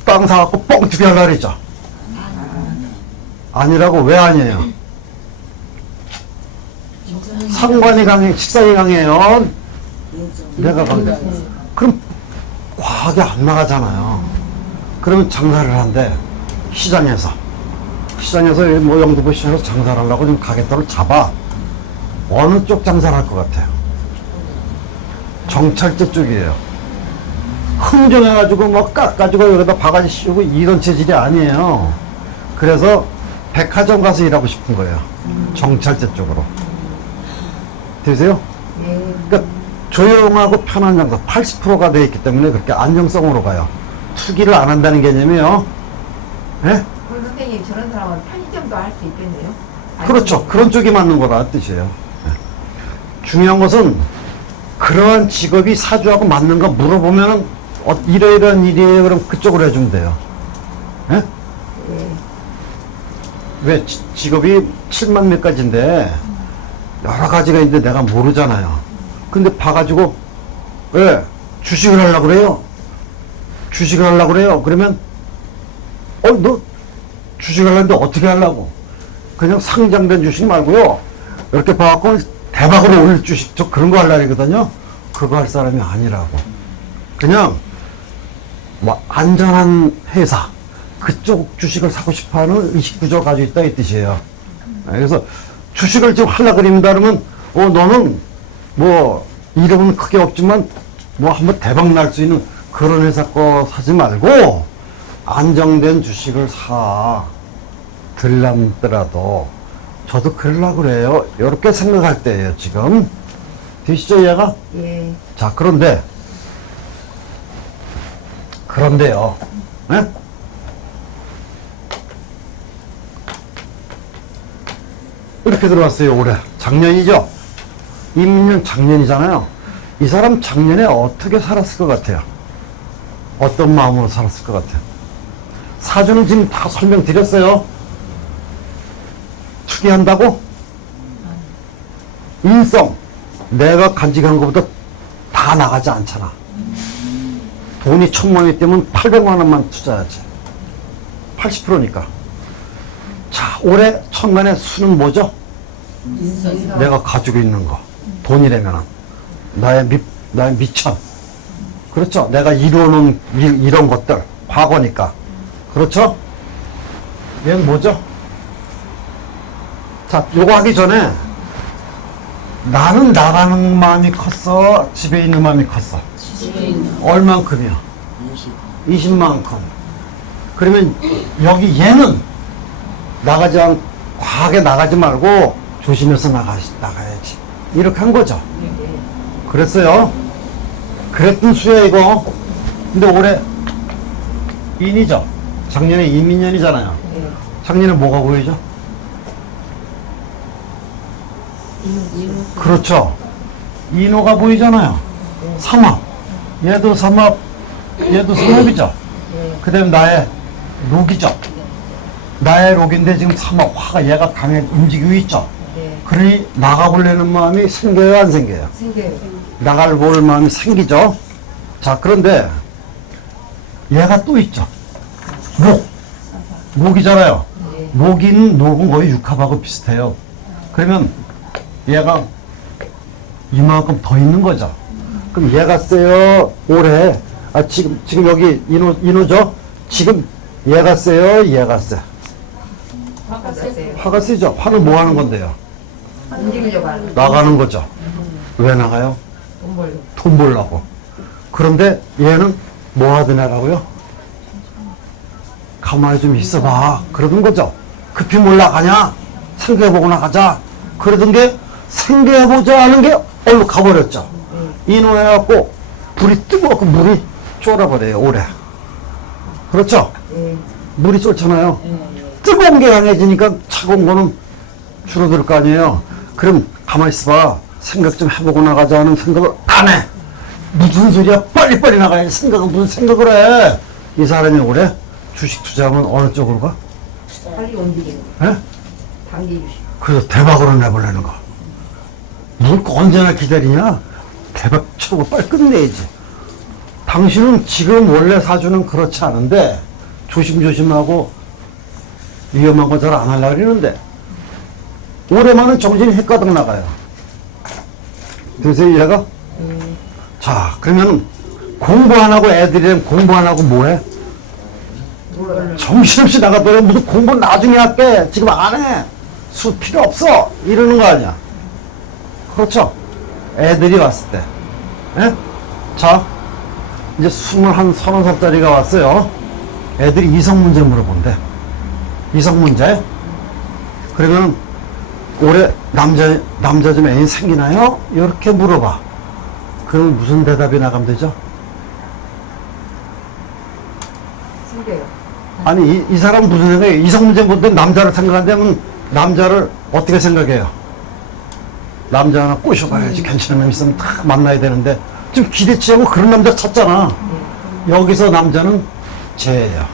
땅 사갖고 뻥튀기 하려고 그랬죠. 아니라고. 왜 아니에요? 상관이 강해, 식상이 강해요. 내가 강해. 그럼 과하게 안 나가잖아요. 그러면 장사를 한대. 시장에서 뭐 영등포 시장에서 장사를 하려고 좀 가게터를 잡아. 어느 쪽 장사를 할 것 같아요? 정찰제 쪽이에요. 흥정해가지고 뭐 깎아가지고 여기다 바가지 씌우고 이런 체질이 아니에요. 그래서 백화점 가서 일하고 싶은 거예요. 정찰제 쪽으로. 되세요? 네. 그러니까 조용하고 편한 장사 80%가 돼 있기 때문에 그렇게 안정성으로 가요. 투기를 안 한다는 개념이에요. 예? 그럼 선생님 저런 사람은 편의점도 할 수 있겠네요? 그렇죠. 그런 쪽이 맞는 거라 뜻이에요. 예. 중요한 것은 그러한 직업이 사주하고 맞는가 물어보면은 이러이러한 일이에요. 그럼 그쪽으로 해주면 돼요. 예? 네. 왜 직업이 7만 몇 가지인데 여러 가지가 있는데 내가 모르잖아요. 근데 봐가지고 왜 주식을 하려고 그래요? 주식을 하려고 그래요? 그러면 너 주식을 하려는데 어떻게 하려고? 그냥 상장된 주식 말고요. 이렇게 봐갖고 대박으로 올릴 주식 저 그런 거 하려거든요. 그거 할 사람이 아니라고. 그냥 뭐 안전한 회사 그쪽 주식을 사고 싶어하는 의식구조를 가지고 있다 이 뜻이에요. 그래서 주식을 지금 하려고 그립니다 그러면 너는 뭐 이름은 크게 없지만 뭐 한번 대박 날 수 있는 그런 회사 거 사지 말고 안정된 주식을 사. 들람더라도 저도 그러려고 그래요. 이렇게 생각할 때예요 지금. 되시죠 이해가? 예. 자, 그런데요. 네? 이렇게 들어왔어요 올해. 작년이죠? 임년 작년이잖아요. 이 사람 작년에 어떻게 살았을 것 같아요? 어떤 마음으로 살았을 것 같아요? 사주는 지금 다 설명드렸어요. 투기한다고? 인성. 내가 간직한 것보다 다 나가지 않잖아. 돈이 1,000만 원이 되면 800만 원만 투자하지. 80%니까. 자, 올해 천간의 수는 뭐죠? 인성. 내가 가지고 있는 거. 돈이라면은. 나의 미천. 그렇죠? 내가 이루어놓은 이런 것들. 과거니까. 그렇죠? 얘는 뭐죠? 자, 요거 하기 전에 나는 나가는 마음이 컸어? 집에 있는 마음이 컸어? 얼만큼이요? 20만큼. 그러면 여기 얘는 나가지 않고 과하게 나가지 말고 조심해서 나가야지. 이렇게 한 거죠. 그랬어요. 그랬던 수야 이거. 근데 올해 인이죠. 작년에 인민년이잖아요. 네. 작년에 뭐가 보이죠? 그렇죠. 인호가 보이잖아요. 삼합. 얘도 삼합, 얘도 삼합이죠. 그 다음에 나의 록이죠. 나의 록인데 지금 삼합, 화가 얘가 강해 움직이고 있죠. 네. 그러니 나가보려는 마음이 생겨요, 안 생겨요? 생겨요. 나갈 볼 마음이 생기죠. 자, 그런데 얘가 또 있죠. 목이잖아요. 네. 녹은 거의 육합하고 비슷해요. 그러면 얘가 이만큼 더 있는 거죠. 그럼 얘가 세요, 올해. 지금 여기 인호죠? 지금 얘가 세요, 얘가 세. 바꿨어요. 화가 세죠? 화는 뭐 하는 건데요? 움직이려고 하는 나가는 거죠. 왜 나가요? 돈 벌려. 돈 벌라고. 그런데 얘는 뭐 하던 애라고요? 가만히 좀 있어봐. 그러던 거죠. 급히 몰라가냐? 생각해보고 나가자. 그러던 게 생각해보자 하는 게 얼른 가버렸죠. 인호해갖고 불이 뜨거워서 물이 쫄아버려요, 오래. 그렇죠? 네. 물이 쫄잖아요. 뜨거운 게 강해지니까 차가운 거는 줄어들 거 아니에요. 그럼 가만히 있어봐. 생각 좀 해보고 나가자 하는 생각을 안 해. 무슨 소리야? 빨리빨리 나가야지. 생각은 무슨 생각을 해. 이 사람이 올해 주식 투자하면 어느 쪽으로 가? 빨리 움직이는 거. 예? 단기 주식. 그래서 대박으로 내보내는 거. 뭘 언제나 기다리냐? 대박 쳐고 빨리 끝내야지. 당신은 지금 원래 사주는 그렇지 않은데 조심조심하고 위험한 거 잘 안 하려고 그러는데 올해만은 정신이 헷가닥 나가요. 그래서 얘가 자 그러면 공부 안 하고 애들이랑 공부 안 하고 뭐해? 정신없이 나가더니 무슨 공부 나중에 할게 지금 안 해. 수 필요 없어 이러는 거 아니야. 그렇죠? 애들이 왔을 때 예? 자 이제 30살짜리가 왔어요. 애들이 이성 문제 물어본대. 이성 문제. 그러면 올해 남자 좀 애인 생기나요? 이렇게 물어봐. 그럼 무슨 대답이 나가면 되죠? 생겨요. 아니 이 사람 무슨 생각이에요? 이성 문제 볼 때 남자를 생각한다면 남자를 어떻게 생각해요? 남자 하나 꼬셔봐야지 괜찮은 놈 있으면 다 만나야 되는데 지금 기대치하고 그런 남자 찾잖아. 여기서 남자는 쟤예요.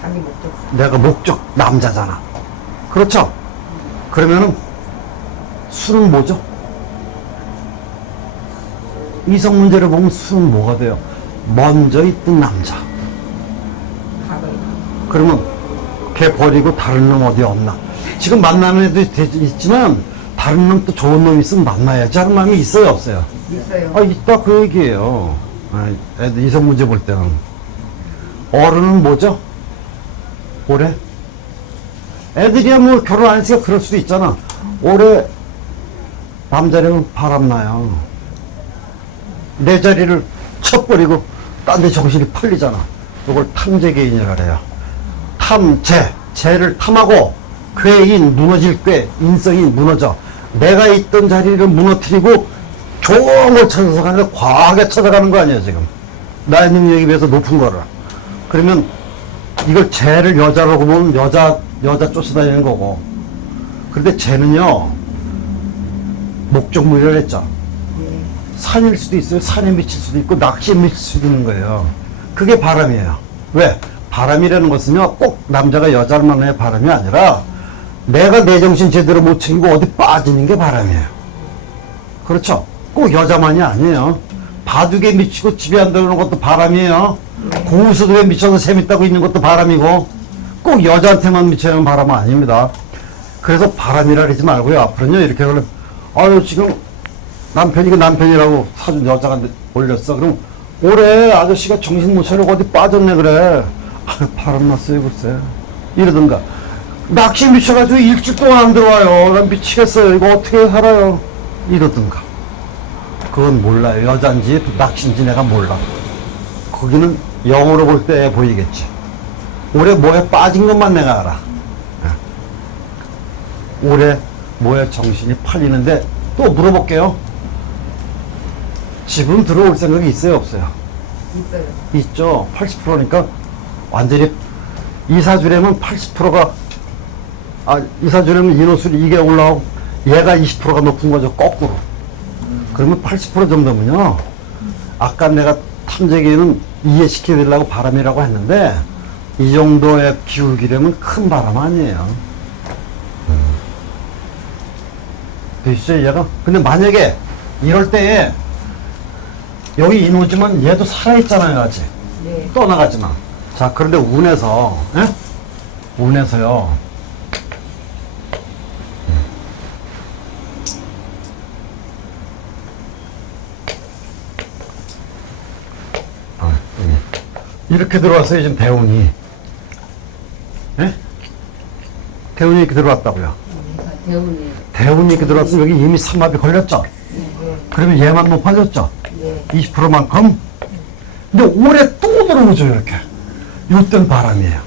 자기 목적상. 내가 목적 남자잖아. 그렇죠? 그러면은 수는 뭐죠? 이성 문제를 보면 수는 뭐가 돼요? 먼저 있던 남자. 과거에. 그러면 걔 버리고 다른 놈 어디 없나? 지금 만나는 애도 있지만 다른 놈 또 좋은 놈 있으면 만나야지 하는 마음이 있어요, 없어요? 있어요. 아, 있다 그 얘기예요. 애들 이성 문제 볼 때는. 어른은 뭐죠? 올해? 애들이야 뭐 결혼 안 했으니까 그럴 수도 있잖아. 올해 남자라면 바람나요. 내 자리를 쳐버리고 딴 데 정신이 팔리잖아. 이걸 탐재개인이라 그래요. 탐재, 재를 탐하고 괴인, 무너질 괴, 인성이 무너져. 내가 있던 자리를 무너뜨리고 좋은 걸 찾아서 가는데 과하게 찾아가는 거 아니에요 지금. 나의 능력에 비해서 높은 거를. 그러면 이걸 쟤를 여자로 보면 여자 쫓아다니는 거고. 그런데 쟤는요 목적물이라 했죠. 산일 수도 있어요. 산에 미칠 수도 있고 낚시에 미칠 수도 있는 거예요. 그게 바람이에요. 왜? 바람이라는 것은요 꼭 남자가 여자를 만나야 바람이 아니라 내가 내 정신 제대로 못 챙기고 어디 빠지는 게 바람이에요. 그렇죠? 꼭 여자만이 아니에요. 바둑에 미치고 집에 안 들어오는 것도 바람이에요. 공수도에 미쳐서 재밌다고 있는 것도 바람이고 꼭 여자한테만 미쳐야 하는 바람은 아닙니다. 그래서 바람이라 그러지 말고요. 앞으로는요 이렇게 그러면 아유 지금 남편이라고 사준 여자가 올렸어. 그럼 올해 아저씨가 정신 못 차리고 어디 빠졌네 그래. 아유 바람 났어요 글쎄. 이러든가. 낚시 미쳐가지고 일주일 동안 안 들어와요. 난 미치겠어요. 이거 어떻게 살아요? 이러든가. 그건 몰라요. 여잔지 낚시인지 내가 몰라. 거기는 영어로 볼 때 보이겠지. 올해 뭐에 빠진 것만 내가 알아. 올해 뭐에 정신이 팔리는데 또 물어볼게요. 집은 들어올 생각이 있어요 없어요? 있어요. 있죠. 80%니까 완전히 이사주려면 80%가 이사주려면 인호술이 이게 올라오고 얘가 20%가 높은 거죠. 거꾸로. 그러면 80% 정도면요. 아까 내가 탐재기는 이해시켜 드리려고 바람이라고 했는데 이 정도의 기울기려면 큰 바람 아니에요. 되시죠 얘가? 근데 만약에 이럴 때에 여기 인호지만 얘도 살아있잖아요 아직. 네. 떠나가지만 자, 그런데 운에서, 예? 운에서요. 이렇게 들어왔어요, 지금 대운이. 예? 대운이 이렇게 들어왔다고요. 대운이. 대운이 이렇게 들어왔으면 여기 이미 삼합이 걸렸죠? 네. 그러면 얘만 높아졌죠? 네. 20%만큼? 근데 올해 또 들어오죠, 이렇게. 요땐 바람이에요.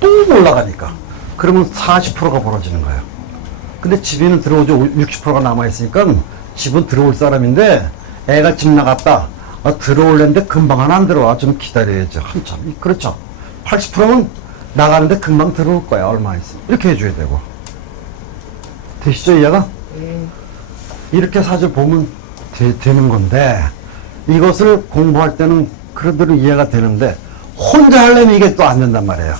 또 올라가니까. 그러면 40%가 벌어지는 거예요. 근데 집에는 들어오죠. 60%가 남아있으니까 집은 들어올 사람인데 애가 집 나갔다. 들어올랬는데 금방 안 들어와. 좀 기다려야죠. 한참. 그렇죠. 80%는 나가는데 금방 들어올 거야. 얼마 있으면. 이렇게 해줘야 되고. 되시죠, 이해가? 네. 이렇게 사실 보면 되는 건데, 이것을 공부할 때는 그래도 이해가 되는데, 혼자 하려면 이게 또 안 된단 말이에요.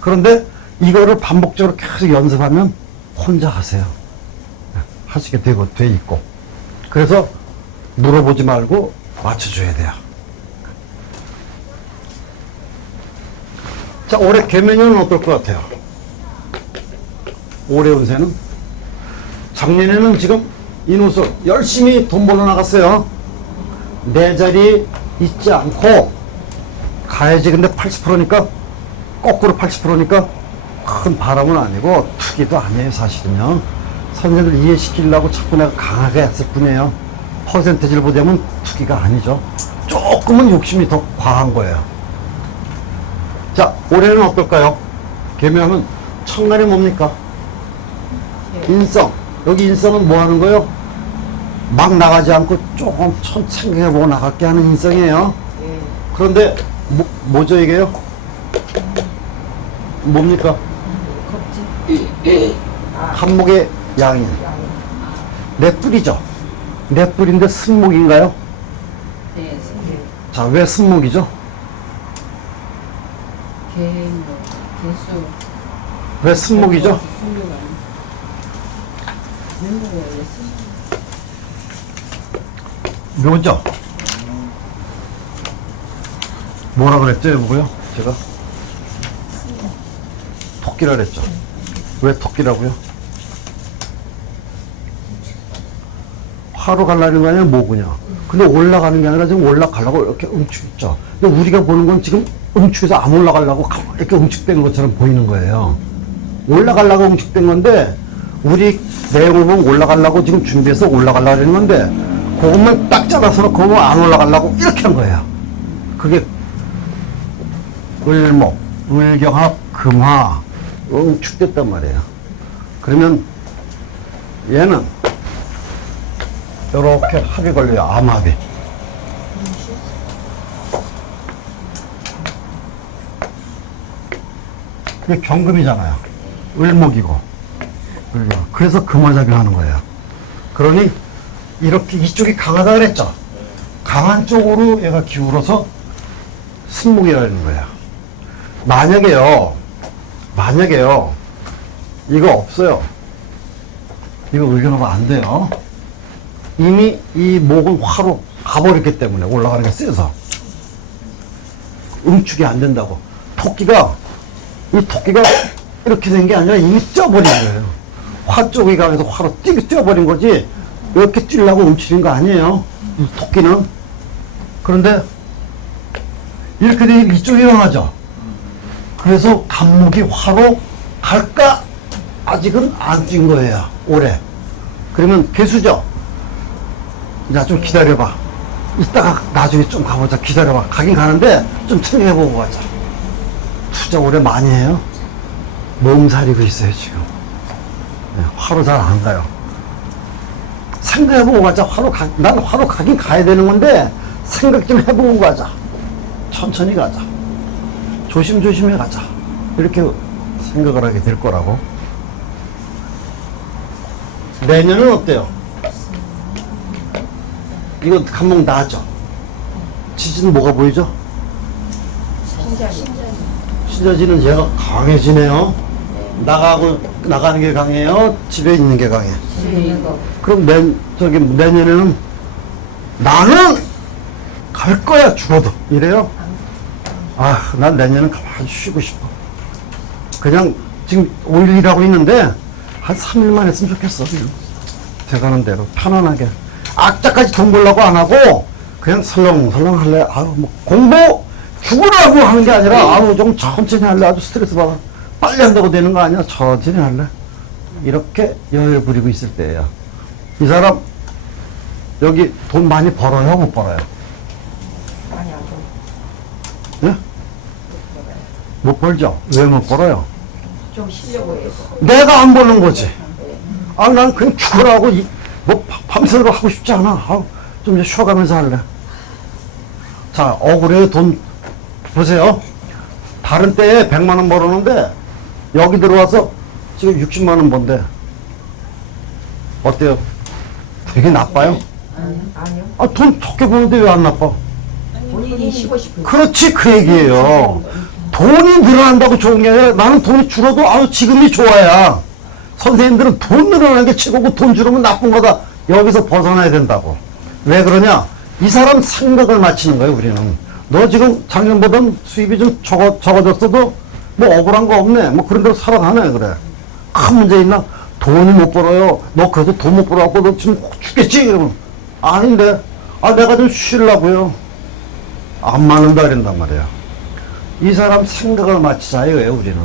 그런데 이거를 반복적으로 계속 연습하면 혼자 하세요. 하시게 돼 있고. 그래서 물어보지 말고 맞춰줘야 돼요. 자, 올해 개면연은 어떨 것 같아요? 올해 운세는? 작년에는 지금 인호수 열심히 돈 벌어 나갔어요. 내 자리 있지 않고 가야지. 근데 80%니까 거꾸로 80%니까 큰 바람은 아니고 투기도 아니에요. 사실은요. 선생님들 이해시키려고 자꾸 내가 강하게 했을 뿐이에요. 퍼센테이지를 보자면 투기가 아니죠. 조금은 욕심이 더 과한 거예요. 자, 올해는 어떨까요? 개묘하면 천간이 뭡니까? 인성. 여기 인성은 뭐 하는 거예요? 막 나가지 않고 조금 생각해보고 나갈게 하는 인성이에요. 네. 그런데 뭐죠 이게요? 뭡니까? 겁지. 한목의 양인. 내 뿔이죠. 내 뿔인데 승목인가요? 네, 자, 왜 승목이죠? 개수. 왜 승목이죠? 승류가 묘죠? 뭐라 그랬죠, 여보고요? 제가? 토끼라 그랬죠. 왜 토끼라고요? 화로 가려는 거 아니야, 뭐구냐. 근데 올라가는 게 아니라 지금 올라가려고 이렇게 응축했죠. 근데 우리가 보는 건 지금 응축해서 안 올라가려고 이렇게 응축된 것처럼 보이는 거예요. 올라가려고 응축된 건데, 우리 내용을 보면 올라가려고 지금 준비해서 올라가려고 하는 건데, 그것만 딱 잡아서 놓고 안 올라가려고 이렇게 한 거예요. 그게 을목, 을경합, 금화, 응축됐단 말이에요. 그러면 얘는 이렇게 합이 걸려요. 암합이. 이게 경금이잖아요. 을목이고. 을경. 그래서 금화작용하는 거예요. 그러니 이렇게 이쪽이 강하다 그랬죠. 강한 쪽으로 얘가 기울어서 승목이라는 거예요. 만약에요, 이거 없어요. 이거 의견하면 안 돼요. 이미 이 목은 화로 가버렸기 때문에 올라가는 게 세서 응축이 안 된다고. 이 토끼가 이렇게 된 게 아니라 이미 쪄버린 거예요. 화 쪽이 강해서 화로 뛰어버린 거지, 이렇게 뛰려고 움츠린 거 아니에요. 이 토끼는. 그런데 이렇게 되면 이쪽이 강하죠. 그래서 간목이 화로 갈까? 아직은 안 뛴 거예요, 올해. 그러면 개수죠. 야, 좀 기다려봐. 이따가 나중에 좀 가보자. 기다려봐. 가긴 가는데 좀 생각해보고 가자. 투자 올해 많이 해요. 몸살이고 있어요, 지금. 네, 화로 잘 안 가요. 생각해보고 가자. 난 화로 가긴 가야 되는 건데 생각 좀 해보고 가자. 천천히 가자. 조심조심히 가자. 이렇게 생각을 하게 될 거라고. 내년은 어때요? 이거 한몫 나죠? 지지는 뭐가 보이죠? 신자지는 얘가 강해지네요. 나가는 게 강해요? 집에 있는 게 강해? 집에 있는 거. 그럼 내년에는 나는 갈 거야, 죽어도. 이래요? 아, 난 내년은 가만히 쉬고 싶어. 그냥 지금 5일 일하고 있는데 한 3일만 했으면 좋겠어. 그냥. 돼가는 대로 편안하게. 악자까지 돈 벌려고 안 하고 그냥 설렁설렁 할래. 아유, 뭐 공부 죽으라고 하는 게 아니라 아유, 좀 천천히 할래. 아주 스트레스 받아. 빨리 한다고 되는 거 아니야. 천천히 할래. 이렇게 여유 부리고 있을 때예요. 이 사람 여기 돈 많이 벌어요? 못 벌어요? 많이 안 줘. 예? 못 벌죠? 왜 못 벌어요? 좀 쉬려고 해서. 내가 안 버는 거지. 아, 난 그냥 죽으라고, 밤새도록 하고 싶지 않아. 아, 좀 이제 쉬어가면서 할래. 자, 억울해. 돈, 보세요. 다른 때에 100만원 벌었는데, 여기 들어와서 지금 60만원 번대. 어때요? 되게 나빠요? 아니요. 아, 돈 적게 버는데 왜 안 나빠? 본인이 쉬고 싶은. 그렇지, 그 얘기예요. 돈이 늘어난다고 좋은 게 아니라 나는 돈이 줄어도 아유 지금이 좋아야. 선생님들은 돈 늘어나는 게 최고고 돈 줄으면 나쁜 거다. 여기서 벗어나야 된다고. 왜 그러냐? 이 사람 생각을 맞추는 거예요, 우리는. 너 지금 작년보다 수입이 좀 적어졌어도 뭐 억울한 거 없네. 뭐 그런 대로 살아가네, 그래. 큰 문제 있나? 돈이 못 벌어요. 너 그래도 돈 못 벌어갖고 너 지금 죽겠지? 이러면. 아닌데. 아, 내가 좀 쉬려고요. 안 맞는다 그런단 말이에요. 이 사람 생각을 맞추자 이거예요, 우리는.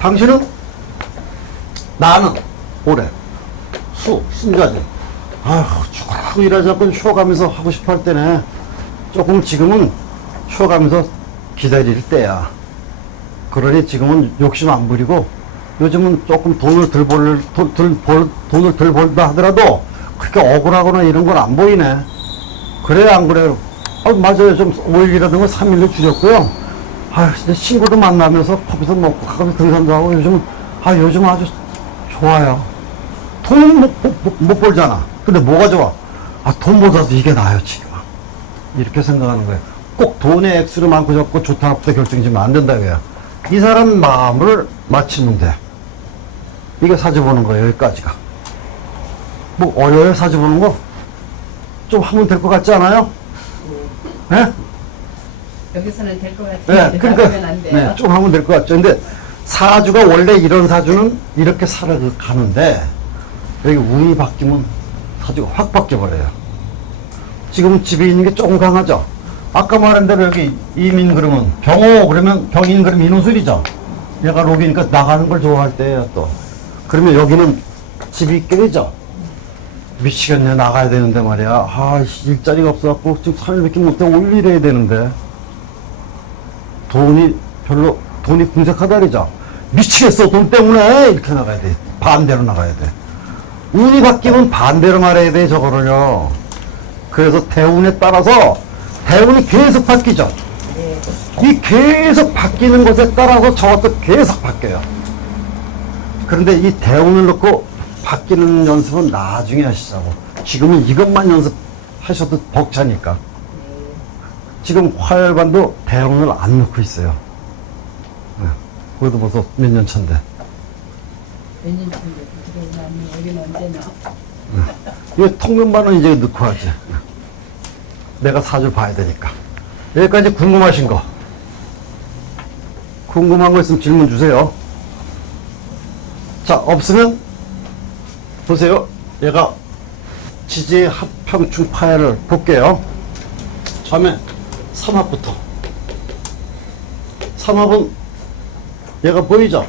당신은? 나는 올해 신자지. 아휴, 죽으라고 일하지 않고 쉬어가면서 하고 싶어 할 때네. 조금 지금은 쉬어가면서 기다릴 때야. 그러니 지금은 욕심 안 부리고 요즘은 조금 돈을 돈을 덜 벌다 하더라도 그렇게 억울하거나 이런 건 안 보이네. 그래, 안 그래요? 아, 맞아요. 좀 5일이라든가 3일로 줄였고요. 아, 진짜 친구도 만나면서 커피도 먹고 가면서 등산도 하고 요즘 아주 좋아요. 돈 못 벌잖아. 근데 뭐가 좋아? 아, 돈보다도 이게 나아요, 지금. 이렇게 생각하는 거예요. 꼭 돈의 액수를 많고 적고 좋다 나쁘다 결정지면 안 된다, 그래요. 이 사람 마음을 맞추면 돼. 이게 사주보는 거예요, 여기까지가. 뭐, 어려워요, 사주보는 거? 좀 하면 될 것 같지 않아요? 네? 여기서는 될 것 같아요. 네, 그러니까, 하면 안 돼요. 네, 좀 하면 될 것 같죠. 근데 사주가 원래 이런 사주는 이렇게 살아가는데, 여기 운이 바뀌면 사주가 확 바뀌어버려요. 지금 집에 있는 게 조금 강하죠? 아까 말한 대로 여기 이민 그러면 병호 그러면 병인 그러면 인호술이죠? 얘가 록이니까 나가는 걸 좋아할 때예요, 또. 그러면 여기는 집이 있게 되죠? 미치겠네, 나가야 되는데 말이야. 아, 일자리가 없어갖고 지금 3일밖에 못해 5일 일해야 되는데. 돈이 궁색하다 그러죠? 미치겠어, 돈 때문에! 이렇게 나가야 돼. 반대로 나가야 돼. 운이 바뀌면 반대로 말해야 돼, 저거를요. 그래서 대운에 따라서 대운이 계속 바뀌죠? 이 계속 바뀌는 것에 따라서 저것도 계속 바뀌어요. 그런데 이 대운을 놓고 바뀌는 연습은 나중에 하시자고. 지금은 이것만 연습하셔도 벅차니까. 지금 화열반도 대운을 안 넣고 있어요. 네. 그래도 벌써 몇 년 차인데. 몇 년 전에 그게 여기는 언제 넣어? 이 통면반은 이제 넣고 하지. 내가 사주를 봐야 되니까. 여기까지 궁금하신 거. 궁금한 거 있으면 질문 주세요. 자, 없으면 보세요. 얘가 지지 합평충 파열을 볼게요. 처음에 삼합부터. 삼합은 얘가 보이죠?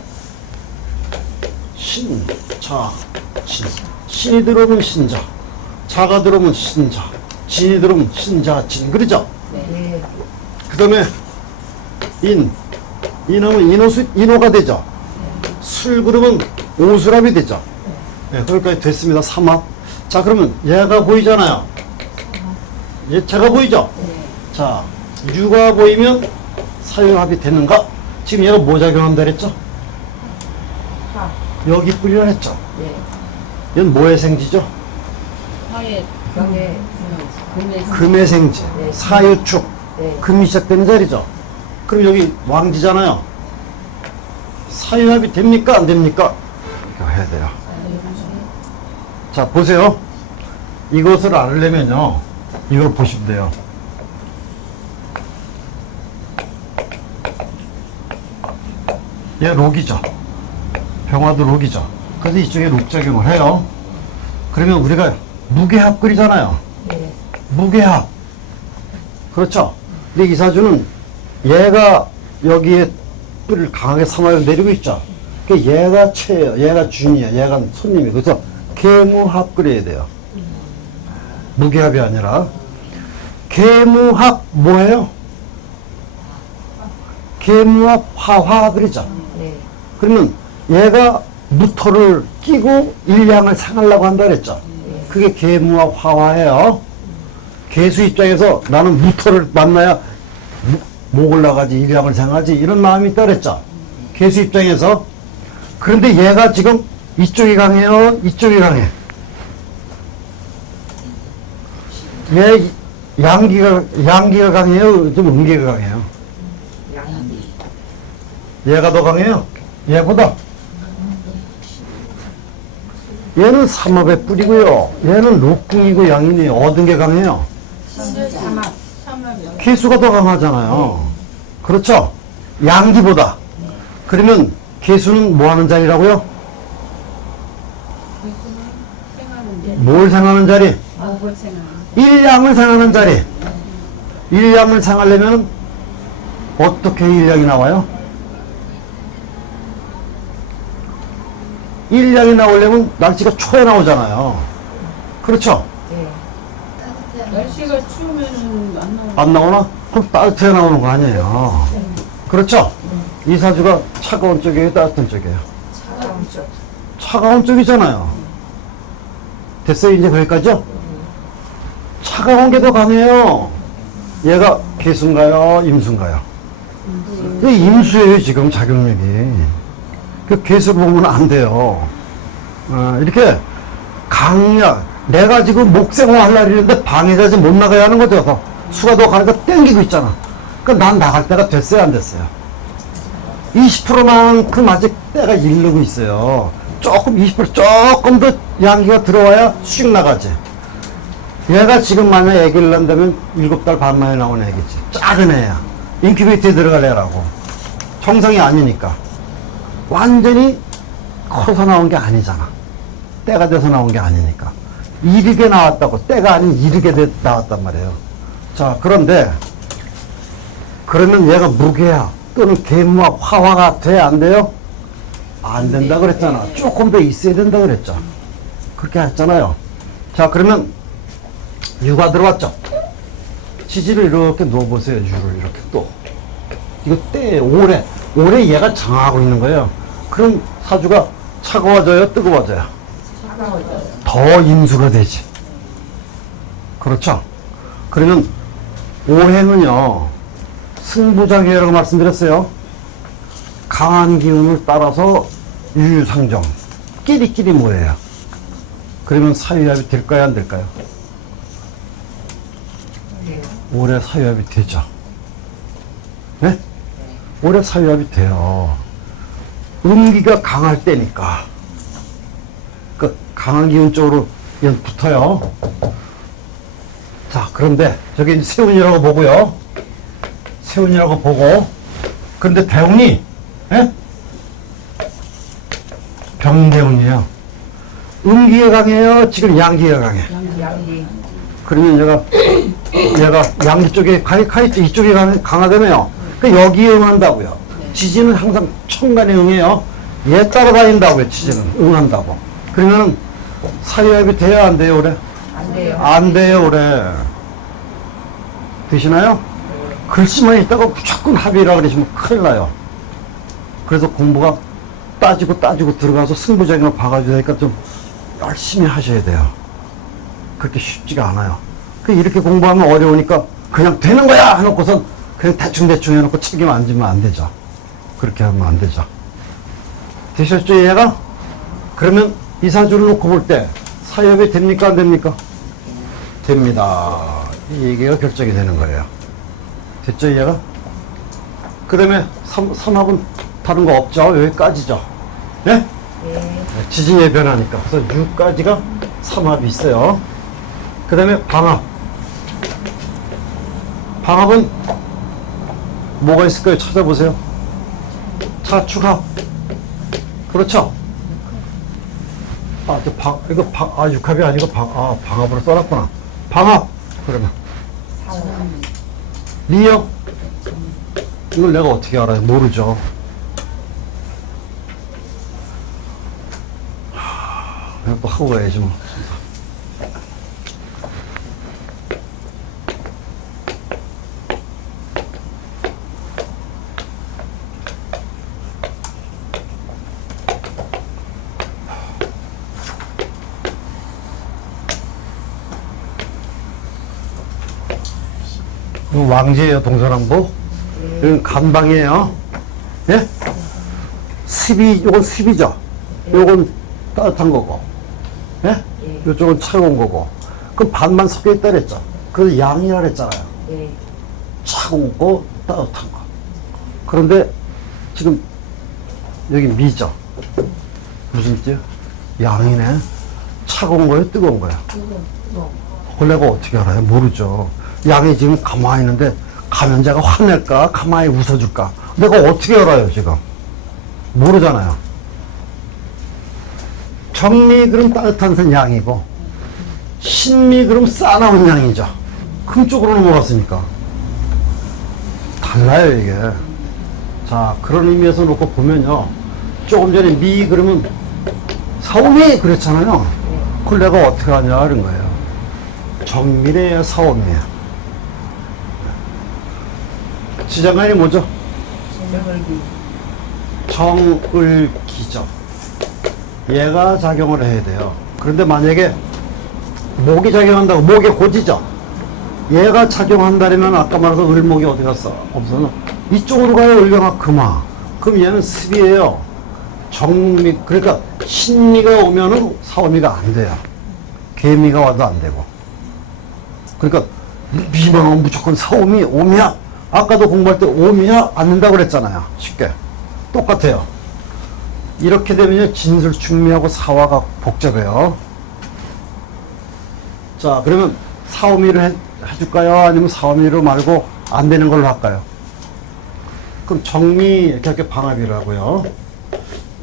신, 자, 진. 신이 들어오면 신자, 자가 들어오면 신자, 진이 들어오면 신자, 진. 그러죠? 네. 그 다음에 인하면 인호가 되죠? 술 그러면 오수랍이 되죠? 네, 거기까지 됐습니다. 삼합. 자, 그러면 얘가 보이잖아요. 제가 보이죠? 자, 유가 보이면 사유합이 되는가? 지금 얘가 뭐 작용한다 그랬죠? 화. 여기 뿌리라 했죠? 네. 얘는 뭐의 생지죠? 화에 병에. 금에 금의 생지. 네. 사유축. 네. 금이 시작되는 자리죠? 그럼 여기 왕지잖아요. 사유합이 됩니까? 안 됩니까? 이거 해야 돼요. 자, 보세요. 이것을 알려면요, 이걸 보시면 돼요. 얘 록이죠. 병화도 록이죠. 그래서 이쪽에 록 작용을 해요. 그러면 우리가 무게합 그리잖아요. 네. 무게합. 그렇죠. 근데 이 사주는 얘가 여기에 뿔을 강하게 삼아서 내리고 있죠. 그 얘가 최예요. 얘가 준이야. 얘가 손님이. 그래서 계무합 그려야 돼요. 무게합이 아니라. 계무합 뭐예요? 계무합 화화 그리죠. 네. 그러면 얘가 무토를 끼고 일양을 생하려고 한다 그랬죠. 그게 계무합 화화예요. 계수 입장에서 나는 무토를 만나야 목 올라가지 일양을 생하지 이런 마음이 있다 그랬죠. 계수 입장에서. 그런데 얘가 지금 이쪽이 강해요, 이쪽이 강해. 얘 양기가 강해요, 좀 음기가 강해요. 양이. 얘가 더 강해요, 얘보다. 얘는 삼합의 뿌리고요, 얘는 록궁이고 양이네요. 얻은 게 강해요. 삼합. 개수가 더 강하잖아요. 그렇죠? 양기보다. 그러면 개수는 뭐 하는 자리라고요? 뭘 생하는 자리? 목을 생각하는. 일양을 생하는 자리. 일양을 생하려면 어떻게 일양이 나와요? 일양이 나오려면 날씨가 초에 나오잖아요. 그렇죠? 네. 날씨가 추우면 안 나오는. 안 나오나? 그럼 따뜻해 나오는 거 아니에요. 그렇죠? 이 사주가 차가운 쪽이에요, 따뜻한 쪽이에요? 차가운 쪽. 차가운 쪽이잖아요. 됐어요, 이제 거기까지요? 차가운 게 더 강해요. 얘가 개수인가요, 임수인가요? 이 임수예요, 지금 작용력이. 그 개수 보면 안 돼요. 이렇게 강약, 내가 지금 목생활 하려고 했는데 방해되지 못 나가야 하는 거죠. 수가 더 가니까 땡기고 있잖아. 그러니까 난 나갈 때가 됐어요, 안 됐어요? 20%만큼 아직 때가 이르고 있어요. 조금 20% 조금 더 양기가 들어와야 쑥 나가지. 얘가 지금 만약 애기를 낳는다면 7달 반 만에 나온 애기지. 작은 애야. 인큐베이터에 들어갈 애라고. 정상이 아니니까. 완전히 커서 나온 게 아니잖아. 때가 돼서 나온 게 아니니까. 이르게 나왔다고. 때가 아닌 이르게 나왔단 말이에요. 자, 그런데 그러면 얘가 무게야 또는 계무와 화화가 돼? 안 돼요? 안 된다 그랬잖아. 조금 더 있어야 된다 그랬죠. 그렇게 했잖아요. 자, 그러면 유가 들어왔죠. 지지를 이렇게 놓아보세요. 유를 이렇게 또. 이거 때 올해 얘가 장하고 있는 거예요. 그럼 사주가 차가워져요, 뜨거워져요? 차가워져요. 더 임수가 되지. 그렇죠? 그러면 올해는요, 승부작용이라고 말씀드렸어요. 강한 기운을 따라서 유유상정. 끼리끼리 모여요. 그러면 사유합이 될까요, 안 될까요? 네. 올해 사유합이 되죠. 네? 올해 사유합이 돼요. 음기가 강할 때니까. 그 강한 기운 쪽으로 얘는 붙어요. 자, 그런데 저기 이제 세운이라고 보고요. 세운이라고 보고. 그런데 대운이, 예? 병대운이에요. 음기가 강해요? 지금 양기가 강해? 양기. 그러면 얘가 양기 쪽에 가있죠. 이쪽에 강하다며요. 그러니까 여기에 응한다고요. 지지는 항상 천간에 응해요. 얘 따라다닌다고요. 지지는 응한다고. 그러면 사유합이 돼야 안 돼요, 올해? 안 돼요. 안 돼요, 올해. 되시나요? 글씨만 있다가 무조건 합의라 그러시면 큰일 나요. 그래서 공부가 따지고 들어가서 승부적인 걸 봐가지고 하니까 좀 열심히 하셔야 돼요. 그렇게 쉽지가 않아요. 이렇게 공부하면 어려우니까 그냥 되는 거야! 해놓고선 그냥 대충 해놓고 책임 안 지면 안 되죠. 그렇게 하면 안 되죠. 되셨죠, 얘가? 그러면 이 사주를 놓고 볼 때 사유합이 됩니까, 안 됩니까? 됩니다. 이 얘기가 결정이 되는 거예요. 됐죠, 얘가? 그 다음에 삼합은 다른 거 없죠? 여기까지죠? 네? 네. 지진에 변하니까. 그래서 6까지가 삼합이 있어요. 그 다음에 방합. 방합은 뭐가 있을까요? 찾아보세요. 자축합. 그렇죠? 아, 육합이 아니고 방합으로 써놨구나. 방합. 그러면. 미역. 이걸 내가 어떻게 알아요? 모르죠. 그냥 또 하고 가야지 뭐. 이거 왕제예요, 동서남북. 이건 간방이에요. 예? 요건 습이죠. 요건 따뜻한 거고. 예? 요쪽은 차가운 거고. 그럼 반만 섞여 있다 그랬죠. 그래서 양이라 그랬잖아요. 예. 차가운 거, 따뜻한 거. 그런데 지금 여기 미죠. 무슨 띠요? 양이네. 차가운 거예요, 뜨거운 거예요? 그걸 내가 어떻게 알아요? 모르죠. 양이 지금 가만히 있는데 감염자가 화낼까? 가만히 웃어줄까? 내가 어떻게 알아요, 지금? 모르잖아요. 정미 그럼 따뜻한 선 양이고, 신미 그럼 싸나운 양이죠. 금 쪽으로 넘어갔으니까. 달라요, 이게. 자, 그런 의미에서 놓고 보면요. 조금 전에 미 그러면 사오미 그랬잖아요. 그걸 내가 어떻게 하냐, 이런 거예요. 정미래요, 사오미예요. 지장간이 뭐죠? 정을기죠. 얘가 작용을 해야 돼요. 그런데 만약에 목이 작용한다고 목에 고지죠. 얘가 작용한다면 아까 말해서 을목이 어디 갔어? 없어서 이쪽으로 가요. 을경화 금화. 그럼 얘는 습이에요. 정미 그러니까 신미가 오면은 사오미가 안 돼요. 개미가 와도 안 되고. 그러니까 미망은 무조건 사오미 오미야. 아까도 공부할 때 오미야 안 된다고 그랬잖아요. 쉽게. 똑같아요. 이렇게 되면요. 진술충미하고 사화가 복잡해요. 자, 그러면 사오미를 해줄까요? 아니면 사오미로 말고 안 되는 걸로 할까요? 그럼 정미 이렇게 방합이라고요.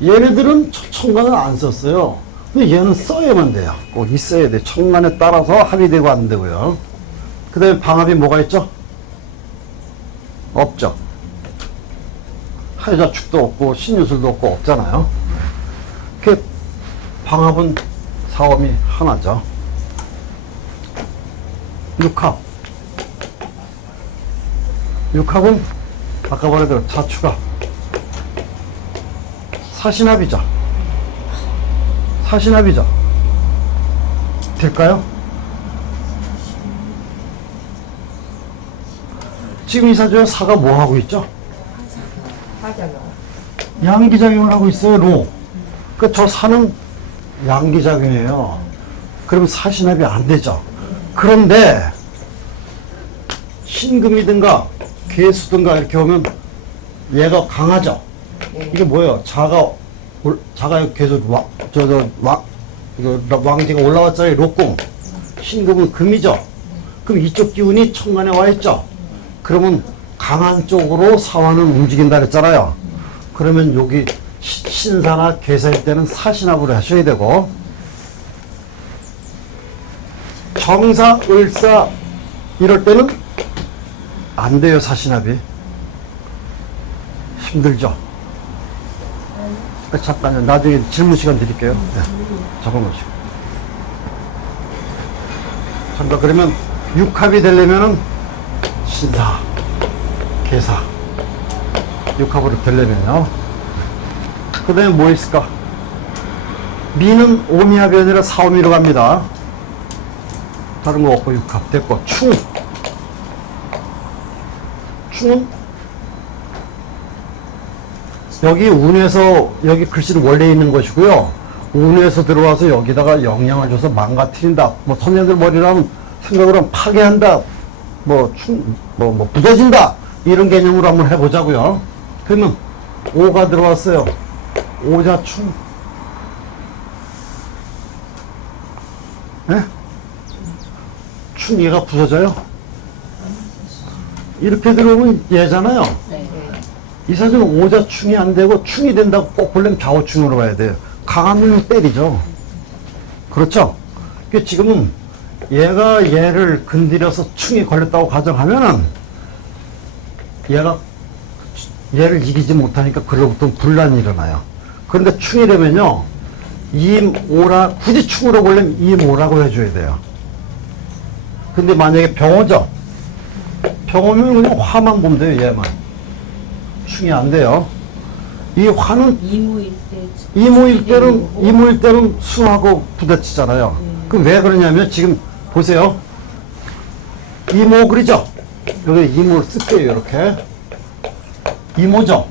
얘네들은 청간을 안 썼어요. 근데 얘는 써야만 돼요. 꼭 있어야 돼. 청간에 따라서 합의되고 안 되고요. 그 다음에 방합이 뭐가 있죠? 없죠. 하여자축도 없고 신유술도 없고 없잖아요. 그 방합은 사오미 하나죠. 육합. 육합은 아까 말했대로 자축합. 사신합이죠. 사신합이죠. 될까요? 지금 이 사주에 사가 뭐 하고 있죠? 하잖아. 양기작용을 하고 있어요, 로. 그 저 사는 양기작용이에요. 그럼 사신합이 안 되죠. 그런데 신금이든가 개수든가 이렇게 오면 얘가 강하죠. 이게 뭐예요? 자가 계속 왕지가 올라왔잖아요. 로꿈. 신금은 금이죠. 그럼 이쪽 기운이 천간에 와 있죠. 그러면 강한 쪽으로 사화는 움직인다 그랬잖아요. 그러면 여기 신사나 계사일 때는 사신합으로 하셔야 되고, 정사, 을사 이럴 때는 안 돼요. 사신합이 힘들죠. 잠깐요. 나중에 질문 시간 드릴게요. 네. 잠깐만요. 잠깐. 그러면 육합이 되려면은 신사, 계사, 육합으로 되려면요. 그 다음에 뭐 있을까? 미는 오미합이 아니라 사오미로 갑니다. 다른 거 없고 육합 됐고. 충은 여기 운에서 여기 글씨는 원래 있는 것이고요. 운에서 들어와서 여기다가 영향을 줘서 망가뜨린다. 뭐 선녀들 머리라면 생각을 하면 파괴한다. 뭐 부서진다. 이런 개념으로 한번 해보자고요. 그러면 오가 들어왔어요. 오자충. 네? 충 얘가 부서져요. 이렇게 들어오면 얘잖아요. 이 사주는 오자충이 안 되고 충이 된다고 꼭 보려면 좌우충으로 봐야 돼요. 강한 놈이 때리죠. 그렇죠? 그러니까 지금은 얘가 얘를 건드려서 충이 걸렸다고 가정하면은 얘가 얘를 이기지 못하니까 그로부터 분란이 일어나요. 그런데 충이라면요, 임오라, 굳이 충으로 보려면 임오라고 해줘야 돼요. 근데 만약에 병오죠? 병오면 그냥 화만 보면 돼요, 얘만. 충이 안 돼요. 이 화는 이모일 때는 수하고 부딪히잖아요. 그럼 왜 그러냐면 지금 보세요. 이모 그리죠? 여기 이모를 쓸게요. 이렇게 이모죠.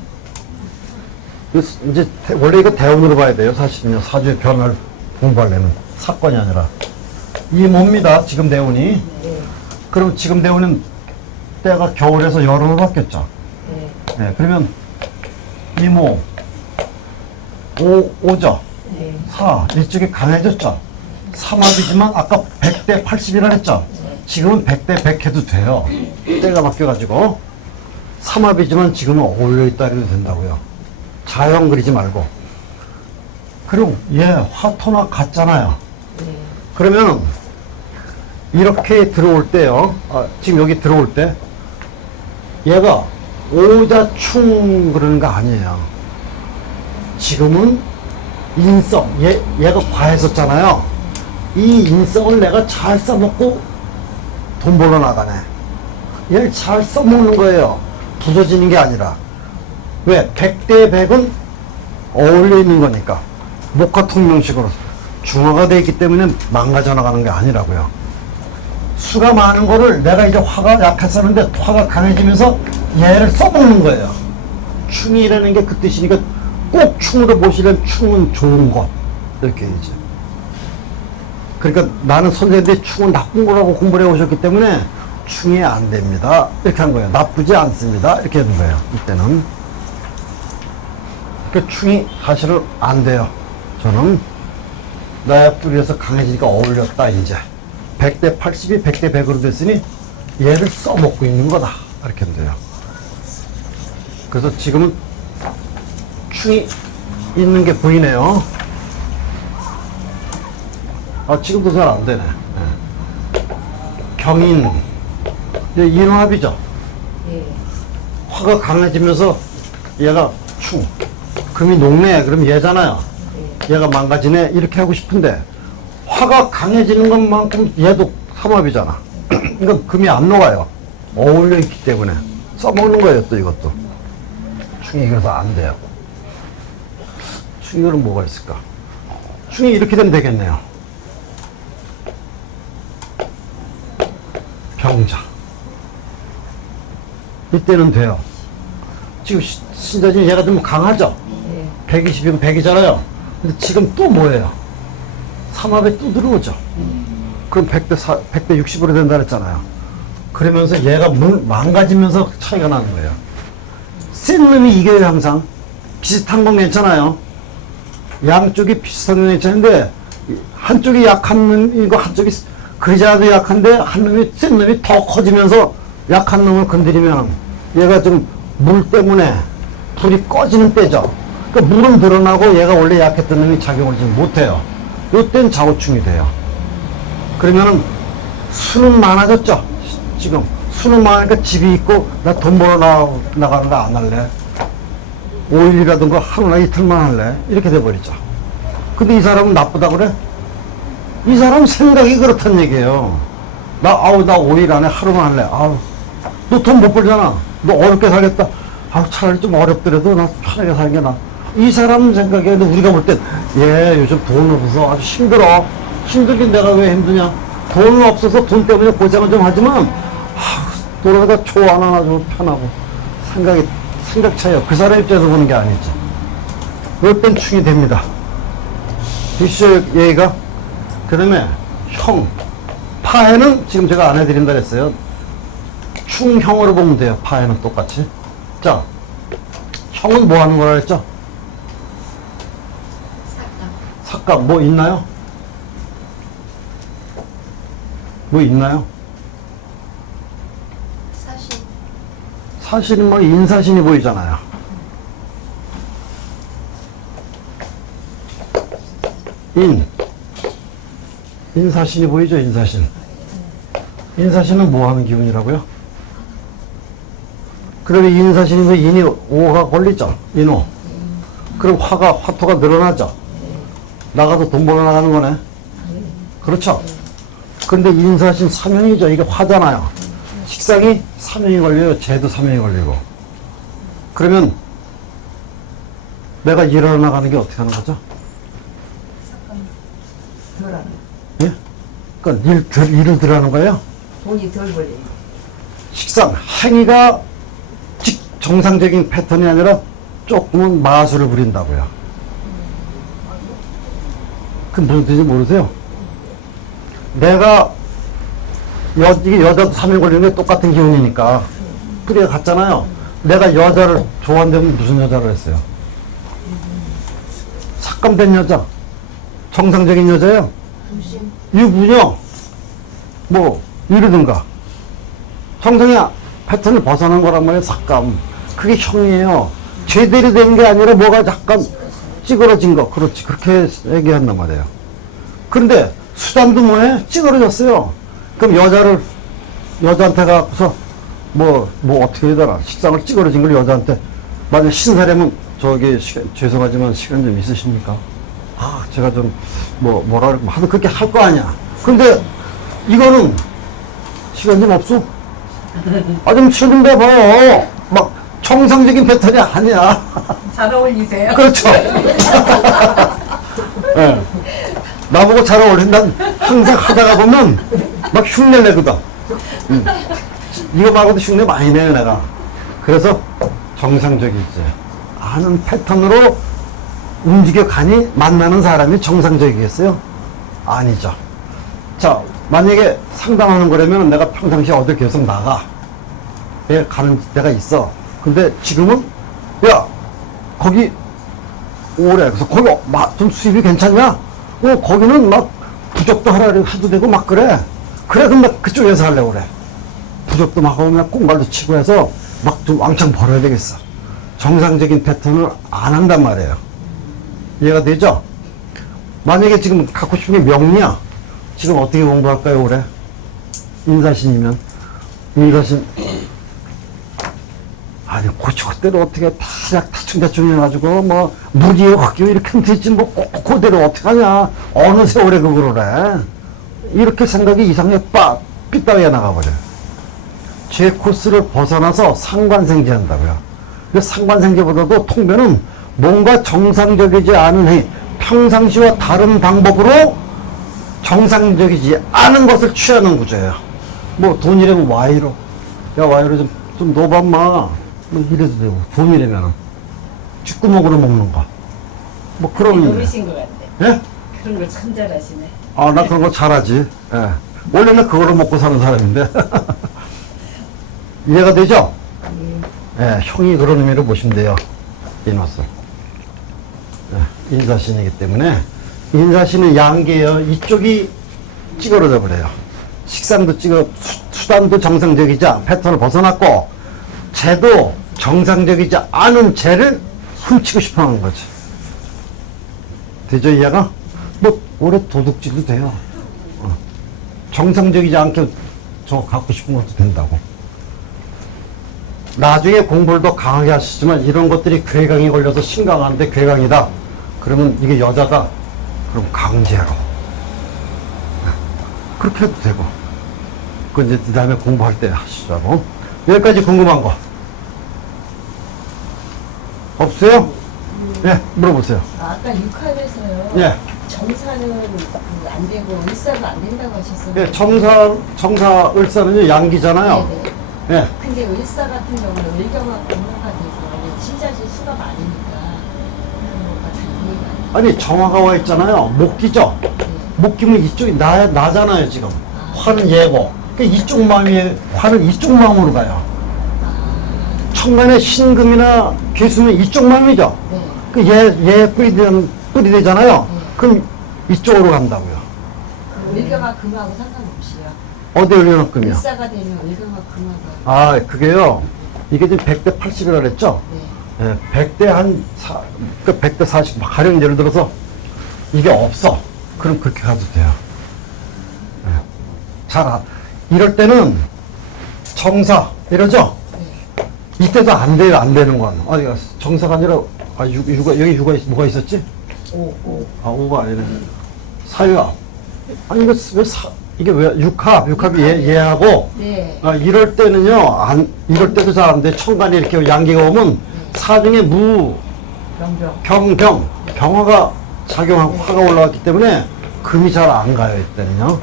이제 원래 이거 대운으로 봐야 돼요. 사실은요. 사주의 변화를 공부하려면 사건이 아니라 이모입니다. 지금 대운이. 그럼 지금 대운은 때가 겨울에서 여름으로 바뀌었죠. 네, 그러면 이모 오죠. 네. 4 일찍이 강해졌죠. 삼합이지만 아까 100대 80이라 했죠. 지금은 100대 100 해도 돼요. 때가 바뀌어가지고 삼합이지만 지금은 어울려 있다 해도 된다고요. 자연 그리지 말고. 그리고 얘 화토나 같잖아요. 그러면 이렇게 들어올 때요. 지금 여기 들어올 때 얘가 오자충 그러는 거 아니에요. 지금은 인성, 얘가 과했었잖아요. 이 인성을 내가 잘 써먹고 돈 벌어 나가네. 얘를 잘 써먹는 거예요. 부서지는 게 아니라. 왜? 100대 100은 어울려 있는 거니까. 목화 통명식으로 중화가 되어 있기 때문에 망가져 나가는 게 아니라고요. 수가 많은 거를 내가 이제 화가 약했었는데 화가 강해지면서 얘를 써먹는 거예요. 충이라는 게 그 뜻이니까 꼭 충으로 보시려면 충은 좋은 것. 이렇게 이제. 그러니까 나는 선생님들이 충은 나쁜 거라고 공부를 해 오셨기 때문에 충이 안 됩니다. 이렇게 한 거예요. 나쁘지 않습니다. 이렇게 된 거예요. 이때는. 그 충이 사실은 안 돼요. 저는 나의 뿌리에서 강해지니까 어울렸다 이제. 100대 80이 100대 100으로 됐으니 얘를 써먹고 있는 거다. 이렇게 하면 돼요. 그래서 지금은 충이 있는 게 보이네요. 지금도 잘 안 되네. 네. 경인. 인화합이죠. 예. 화가 강해지면서 얘가 충. 금이 녹네. 그럼 얘잖아요. 얘가 망가지네. 이렇게 하고 싶은데 화가 강해지는 것만큼 얘도 삼합이잖아. 이건 금이 안 녹아요. 어울려 있기 때문에 써먹는 거예요. 또 이것도. 충이 그래서 안 돼요. 충이는 뭐가 있을까? 충이 이렇게 되면 되겠네요. 병자. 이때는 돼요. 지금 신자진 얘가 좀 강하죠? 120이면 100이잖아요. 근데 지금 또 뭐예요? 삼합에 또 들어오죠. 그럼 100대 60으로 된다 그랬잖아요. 그러면서 얘가 망가지면서 차이가 나는 거예요. 센 놈이 이겨요, 항상. 비슷한 건 괜찮아요. 양쪽이 비슷한 건 괜찮은데, 한쪽이 약한 놈이고, 한쪽이 그러지 않아도 약한데, 한 놈이, 센 놈이 더 커지면서 약한 놈을 건드리면, 얘가 좀 물 때문에 불이 꺼지는 때죠. 그러니까 물은 드러나고 얘가 원래 약했던 놈이 작용을 좀 못해요. 요땐 좌우충이 돼요. 그러면은 수는 많아졌죠. 지금 수는 많으니까 집이 있고 나 돈 벌어 나가는 거 안 할래. 5일이라든가 하루나 이틀만 할래. 이렇게 돼버리죠. 근데 이 사람은 나쁘다 그래? 이 사람 생각이 그렇단 얘기예요. 나 5일 안에 하루만 할래. 너 돈 못 벌잖아. 너 어렵게 살겠다. 차라리 좀 어렵더라도 나 편하게 사는 게 나아. 이 사람 생각에도 우리가 볼 땐, 요즘 돈 없어서 아주 힘들어. 힘들긴 내가 왜 힘드냐. 돈 없어서 돈 때문에 고생은 좀 하지만, 돌아다가 좋아하나 아주 편하고. 생각 차이요. 그 사람 입장에서 보는 게 아니지. 그럴 땐 충이 됩니다. 비쇼 얘가, 그 다음에 형. 파해는 지금 제가 안 해드린다 그랬어요. 충형으로 보면 돼요. 파해는 똑같이. 자, 형은 뭐 하는 거라 그랬죠? 삭감 뭐 있나요? 뭐 있나요? 사실 사실은 막 인사신이 보이잖아요. 인사신이 보이죠? 인사신. 인사신은 뭐 하는 기운이라고요? 그러면 인사신이면 인이 5가 걸리죠? 인호. 그럼 화토가 늘어나죠? 나가서 돈 벌어 나가는 거네? 그렇죠? 근데 인사신 사명이죠. 이게 화잖아요. 식상이 사명이 걸려요. 재도 사명이 걸리고. 그러면 내가 일어나 나가는 게 어떻게 하는 거죠? 덜 하는. 예? 그러니까 일을 들어가는 거예요? 돈이 덜 벌리는. 식상, 행위가 정상적인 패턴이 아니라 조금은 마술을 부린다고요. 그게 무슨 뜻인지 모르세요? 내가 이게 여자도 3일 걸리는 게 똑같은 기운이니까 뿌리가 같잖아요. 내가 여자를 좋아한다면 무슨 여자를 했어요? 삭감된 여자, 정상적인 여자예요. 유부녀, 뭐 이러든가 정상의 패턴을 벗어난 거란 말이에요. 삭감. 그게 형이에요. 제대로 된 게 아니라 뭐가 약간 찌그러진 거. 그렇지. 그렇게 얘기한단 말이에요. 그런데 수단도 뭐해? 찌그러졌어요. 그럼 여자한테 가서 뭐 어떻게 되더라. 식상을 찌그러진 걸 여자한테 만약 신사라면 죄송하지만 시간 좀 있으십니까? 아, 제가 좀 뭐라 하도 그렇게 할 거 아니야. 근데 이거는 시간 좀 없어? 아, 좀 시간 좀 내봐요. 막 정상적인 패턴이 아니야. 잘 어울리세요? 그렇죠. 네. 나보고 잘 어울린다. 항상 하다가 보면 막 흉내 내거든. 이거 말고도 흉내 많이 내요, 내가. 그래서 정상적이지. 아는 패턴으로 움직여 가니 만나는 사람이 정상적이겠어요? 아니죠. 자, 만약에 상담하는 거라면 내가 평상시에 어딜 계속 나가. 가는 데가 있어. 근데 지금은, 야, 거기 오래. 그래서 거기 좀 수입이 괜찮냐? 거기는 막 부적도 해도 되고 막 그래. 그래, 그럼 나 그쪽에서 하려고 그래. 부적도 막 하고 그냥 꽁발도 치고 해서 막 좀 왕창 벌어야 되겠어. 정상적인 패턴을 안 한단 말이에요. 이해가 되죠? 만약에 지금 갖고 싶은 게 명리야. 지금 어떻게 공부할까요, 올해? 인사신이면. 인사신. 아니, 그대로 어떻게 대충 해가지고, 무리에 확교 이렇게 되지, 그대로 어떻게 하냐. 어느 세월에 그거를 해. 이렇게 생각이 이상하게 삐딱하게 나가버려요. 제 코스를 벗어나서 상관생제 한다고요. 근데 상관생제보다도 통변은 뭔가 정상적이지 않은 행위, 평상시와 다른 방법으로 정상적이지 않은 것을 취하는 구조예요. 돈이라면 Y로. 야, Y로 좀 넣어봐, 마. 이래도 되고. 돈이라면 쥐구멍으로 먹는 거. 그런. 노리신 것 같아. 예? 그런 걸 참 잘하시네. 아, 나 그런 거 잘하지. 예. 원래는 그거로 먹고 사는 사람인데. 이해가 되죠? 예, 형이 그런 의미로 보시면 돼요. 인화술. 예, 인사신이기 때문에. 인사신은 양계예요. 이쪽이 찌그러져 버려요. 식상도 수단도 정상적이지 않은 패턴을 벗어났고, 재도 정상적이지 않은 재를 훔치고 싶어 하는 거지. 되죠, 이해가? 올해 도둑질도 돼요. 정상적이지 않게 저 갖고 싶은 것도 된다고. 나중에 공부를 더 강하게 하시지만 이런 것들이 괴강이 걸려서 심각한데 괴강이다. 그러면 이게 여자다. 그럼 강제로. 그렇게 해도 되고. 그 이제 그 다음에 공부할 때 하시자고. 여기까지 궁금한 거. 없어요? 예, 물어보세요. 아까 6화에서요. 예. 정사는 안 되고 일사도 안 된다고 하셨어요. 예, 정사, 을사는요, 양기잖아요. 네네. 예. 근데 일사 같은 경우는 을경화 공모가 돼서 신자실 수가 많으니까 그런 거가 잘 이해가 안 돼요. 아니, 정화가 와 있잖아요. 목기죠? 목기면 이쪽이 나잖아요, 지금. 화는 얘고. 그러니까 이쪽 마음이, 화는 이쪽 마음으로 가요. 천간에 신금이나 괴수는 이쪽 마음이죠? 네. 그 얘 뿌리 되잖아요? 그럼 이쪽으로 간다고요. 을경화 금하고 상관없이요. 어디 올려놓고요? 일사가 되면 을경화 금하고. 아, 그게요. 이게 지금 100대 80이라 그랬죠? 네. 예, 100대 100대 40, 가령 예를 들어서 이게 없어. 그럼 그렇게 가도 돼요. 예. 이럴 때는 정사, 이러죠? 이때도 안 돼요, 안 되는 건. 어디 갔어? 정사가 아니라, 여기 유가, 뭐가 있었지? 아, 오가 아니네. 사유합. 아니, 이게 왜, 육합이 얘하고, 네. 이럴 때는요, 이럴 때도 잘 안 돼. 천간에 이렇게 양기가 오면, 사중에 병화가 작용하고 화가 올라왔기 때문에, 금이 잘 안 가요, 이때는요.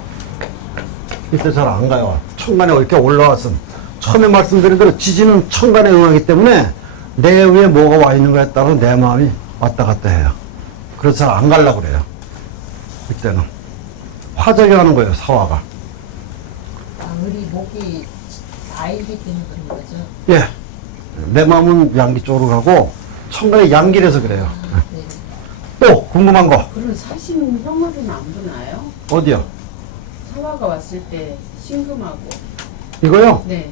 이때 잘 안 가요. 천간에 이렇게 올라왔음. 처음에 말씀드린 대로 지지는 천간에 응하기 때문에, 내 위에 뭐가 와 있는가에 따라 내 마음이 왔다 갔다 해요. 그래서 잘 안 가려고 그래요. 이때는. 화작용하는 거예요, 사화가. 우리 목이 아이기 때문에 그런 거죠. 예. 내 마음은 양기 쪽으로 가고, 천간에 양기라서 그래요. 네. 또, 궁금한 거. 그럼 사신 형으로는 안 보나요? 어디요? 사화가 왔을 때 신금하고. 이거요? 네.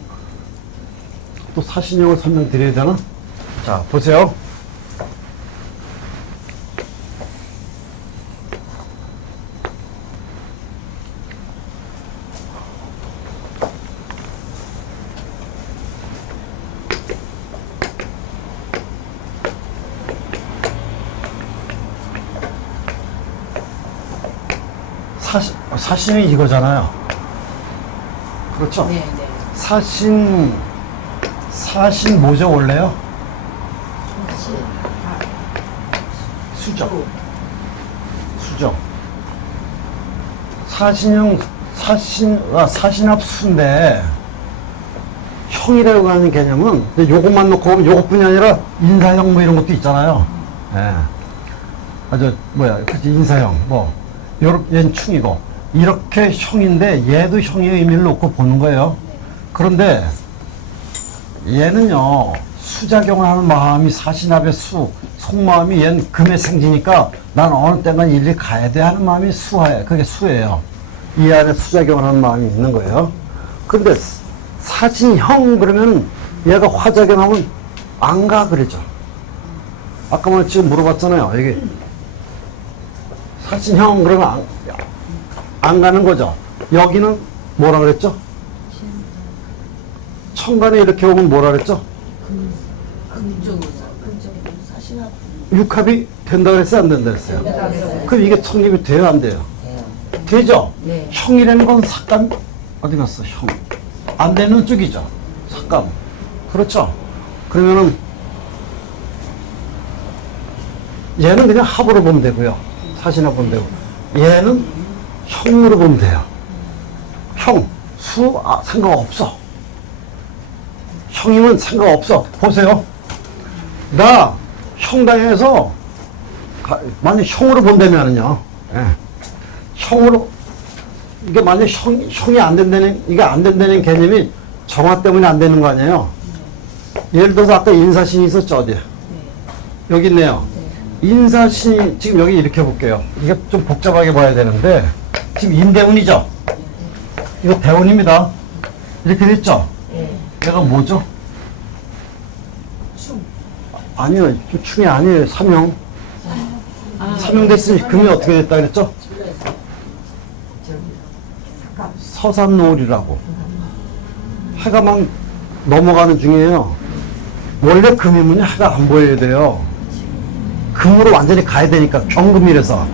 또 사신형을 설명드려야 되나? 자, 보세요. 사신이 이거잖아요. 그렇죠? 네, 네. 사신 뭐죠, 원래요? 수죠. 사신합 수인데, 형이라고 하는 개념은, 요것만 놓고 보면 요것뿐이 아니라 인사형 뭐 이런 것도 있잖아요. 예. 그치, 인사형, 얘는 충이고, 이렇게 형인데, 얘도 형의 의미를 놓고 보는 거예요. 그런데, 얘는요, 수작용을 하는 마음이 사신합의 속마음이 얘는 금의 생지니까 난 어느 때만 일일이 가야 돼 하는 마음이 그게 수예요. 이 안에 수작용을 하는 마음이 있는 거예요. 그런데 사신형 그러면 얘가 화작용하면 안 가 그러죠. 아까 지금 물어봤잖아요. 여기 사신형 그러면 안 가는 거죠. 여기는 뭐라 그랬죠? 천간에 이렇게 오면 뭐라 그랬죠? 금쪽으로 사신합. 육합이 된다 그랬어요? 안 된다 그랬어요? 그럼 이게 성립이 돼요? 안 돼요? 되죠? 네. 형이라는 건 삭감, 어디 갔어? 형. 안 되는 쪽이죠? 삭감. 그렇죠? 그러면은, 얘는 그냥 합으로 보면 되고요. 사신합 보면 되고. 얘는 형으로 보면 돼요. 형, 상관없어. 형이면 상관없어. 보세요. 나 형당에서 만약 형으로 본다면은요. 예. 형으로 이게 만약 형이 안 된다는 이게 안 된다는 개념이 정화 때문에 안 되는 거 아니에요. 예를 들어서 아까 인사신이 있었죠 어디? 여기 있네요. 인사신이 지금 여기 이렇게 볼게요. 이게 좀 복잡하게 봐야 되는데 지금 인대운이죠. 이거 대운입니다. 이렇게 됐죠. 얘가 뭐죠? 아니요, 충이 아니에요. 삼형. 삼형 됐으니 금이 어떻게 됐다 그랬죠? 서산노을이라고. 해가 막 넘어가는 중이에요. 원래 금이면요, 해가 안 보여야 돼요. 금으로 완전히 가야 되니까, 경금이라서.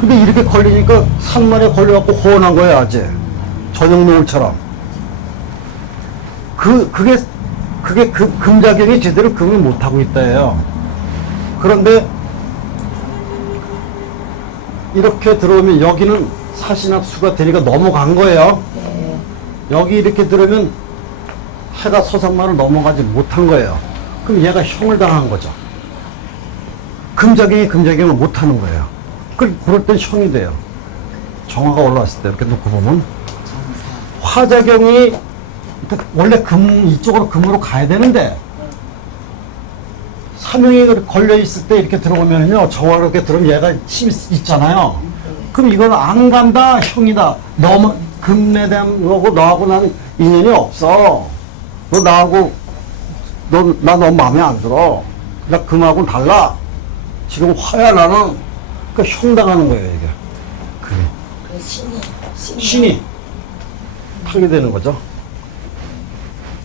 근데 이렇게 걸리니까 산만에 걸려갖고 호원한 거예요, 아직. 저녁노을처럼. 그게 금작용이 제대로 금을 못하고 있다예요. 그런데 이렇게 들어오면 여기는 사신합수가 되니까 넘어간 거예요. 여기 이렇게 들어오면 해가 서산만을 넘어가지 못한 거예요. 그럼 얘가 형을 당한 거죠. 금작용을 못하는 거예요. 그럴 땐 형이 돼요. 정화가 올라왔을 때 이렇게 놓고 보면 화작용이 원래 이쪽으로 금으로 가야 되는데 삼형이 걸려 있을 때 이렇게 들어오면요 정화가 이렇게 들어오면 얘가 힘이 있잖아요. 그럼 이건 안 간다 형이다. 금에 대한 거고 너하고 난 인연이 없어. 너 나하고 나 너 마음에 안 들어. 나 금하고는 달라. 지금 화야 나는 그 형 당하는 거예요 이게. 그 그 신이 하게 되는 거죠.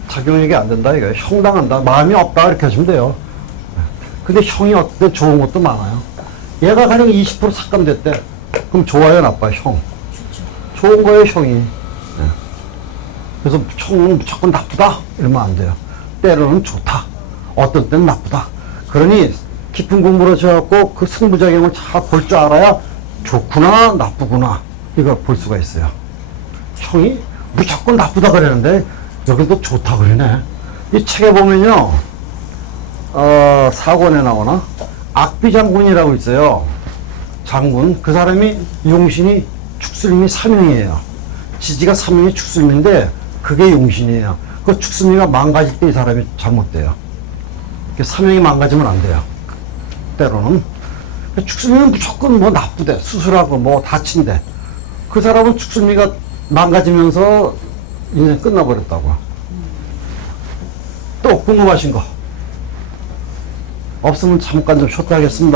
작용력이 안 된다 이거예요. 형 당한다. 마음이 없다 이렇게 하시면 돼요. 근데 형이 어때 좋은 것도 많아요. 얘가 가령 20% 삭감됐대. 그럼 좋아요 나빠요 형? 좋은 거예요 형이. 네. 그래서 형은 무조건 나쁘다 이러면 안 돼요. 때로는 좋다. 어떤 때는 나쁘다. 그러니 깊은 공부를 하셔갖고 그 승부작용을 잘 볼 줄 알아야 좋구나 나쁘구나 이걸 볼 수가 있어요. 형이 무조건 나쁘다 그러는데 여기도 좋다 그러네. 이 책에 보면요, 사권에 나오나 악비 장군이라고 있어요. 장군. 그 사람이 용신이 축술임이 삼형이에요. 지지가 삼형이 축술임인데 그게 용신이에요. 그 축술임이가 망가질 때 이 사람이 잘못돼요. 삼형이 망가지면 안 돼요. 때로는. 축술임은 무조건 뭐 나쁘대. 수술하고 뭐 다친대. 그 사람은 축술임이가 망가지면서 인생 끝나버렸다고. 또 궁금하신 거 없으면 잠깐 좀 쉬었다 하겠습니다.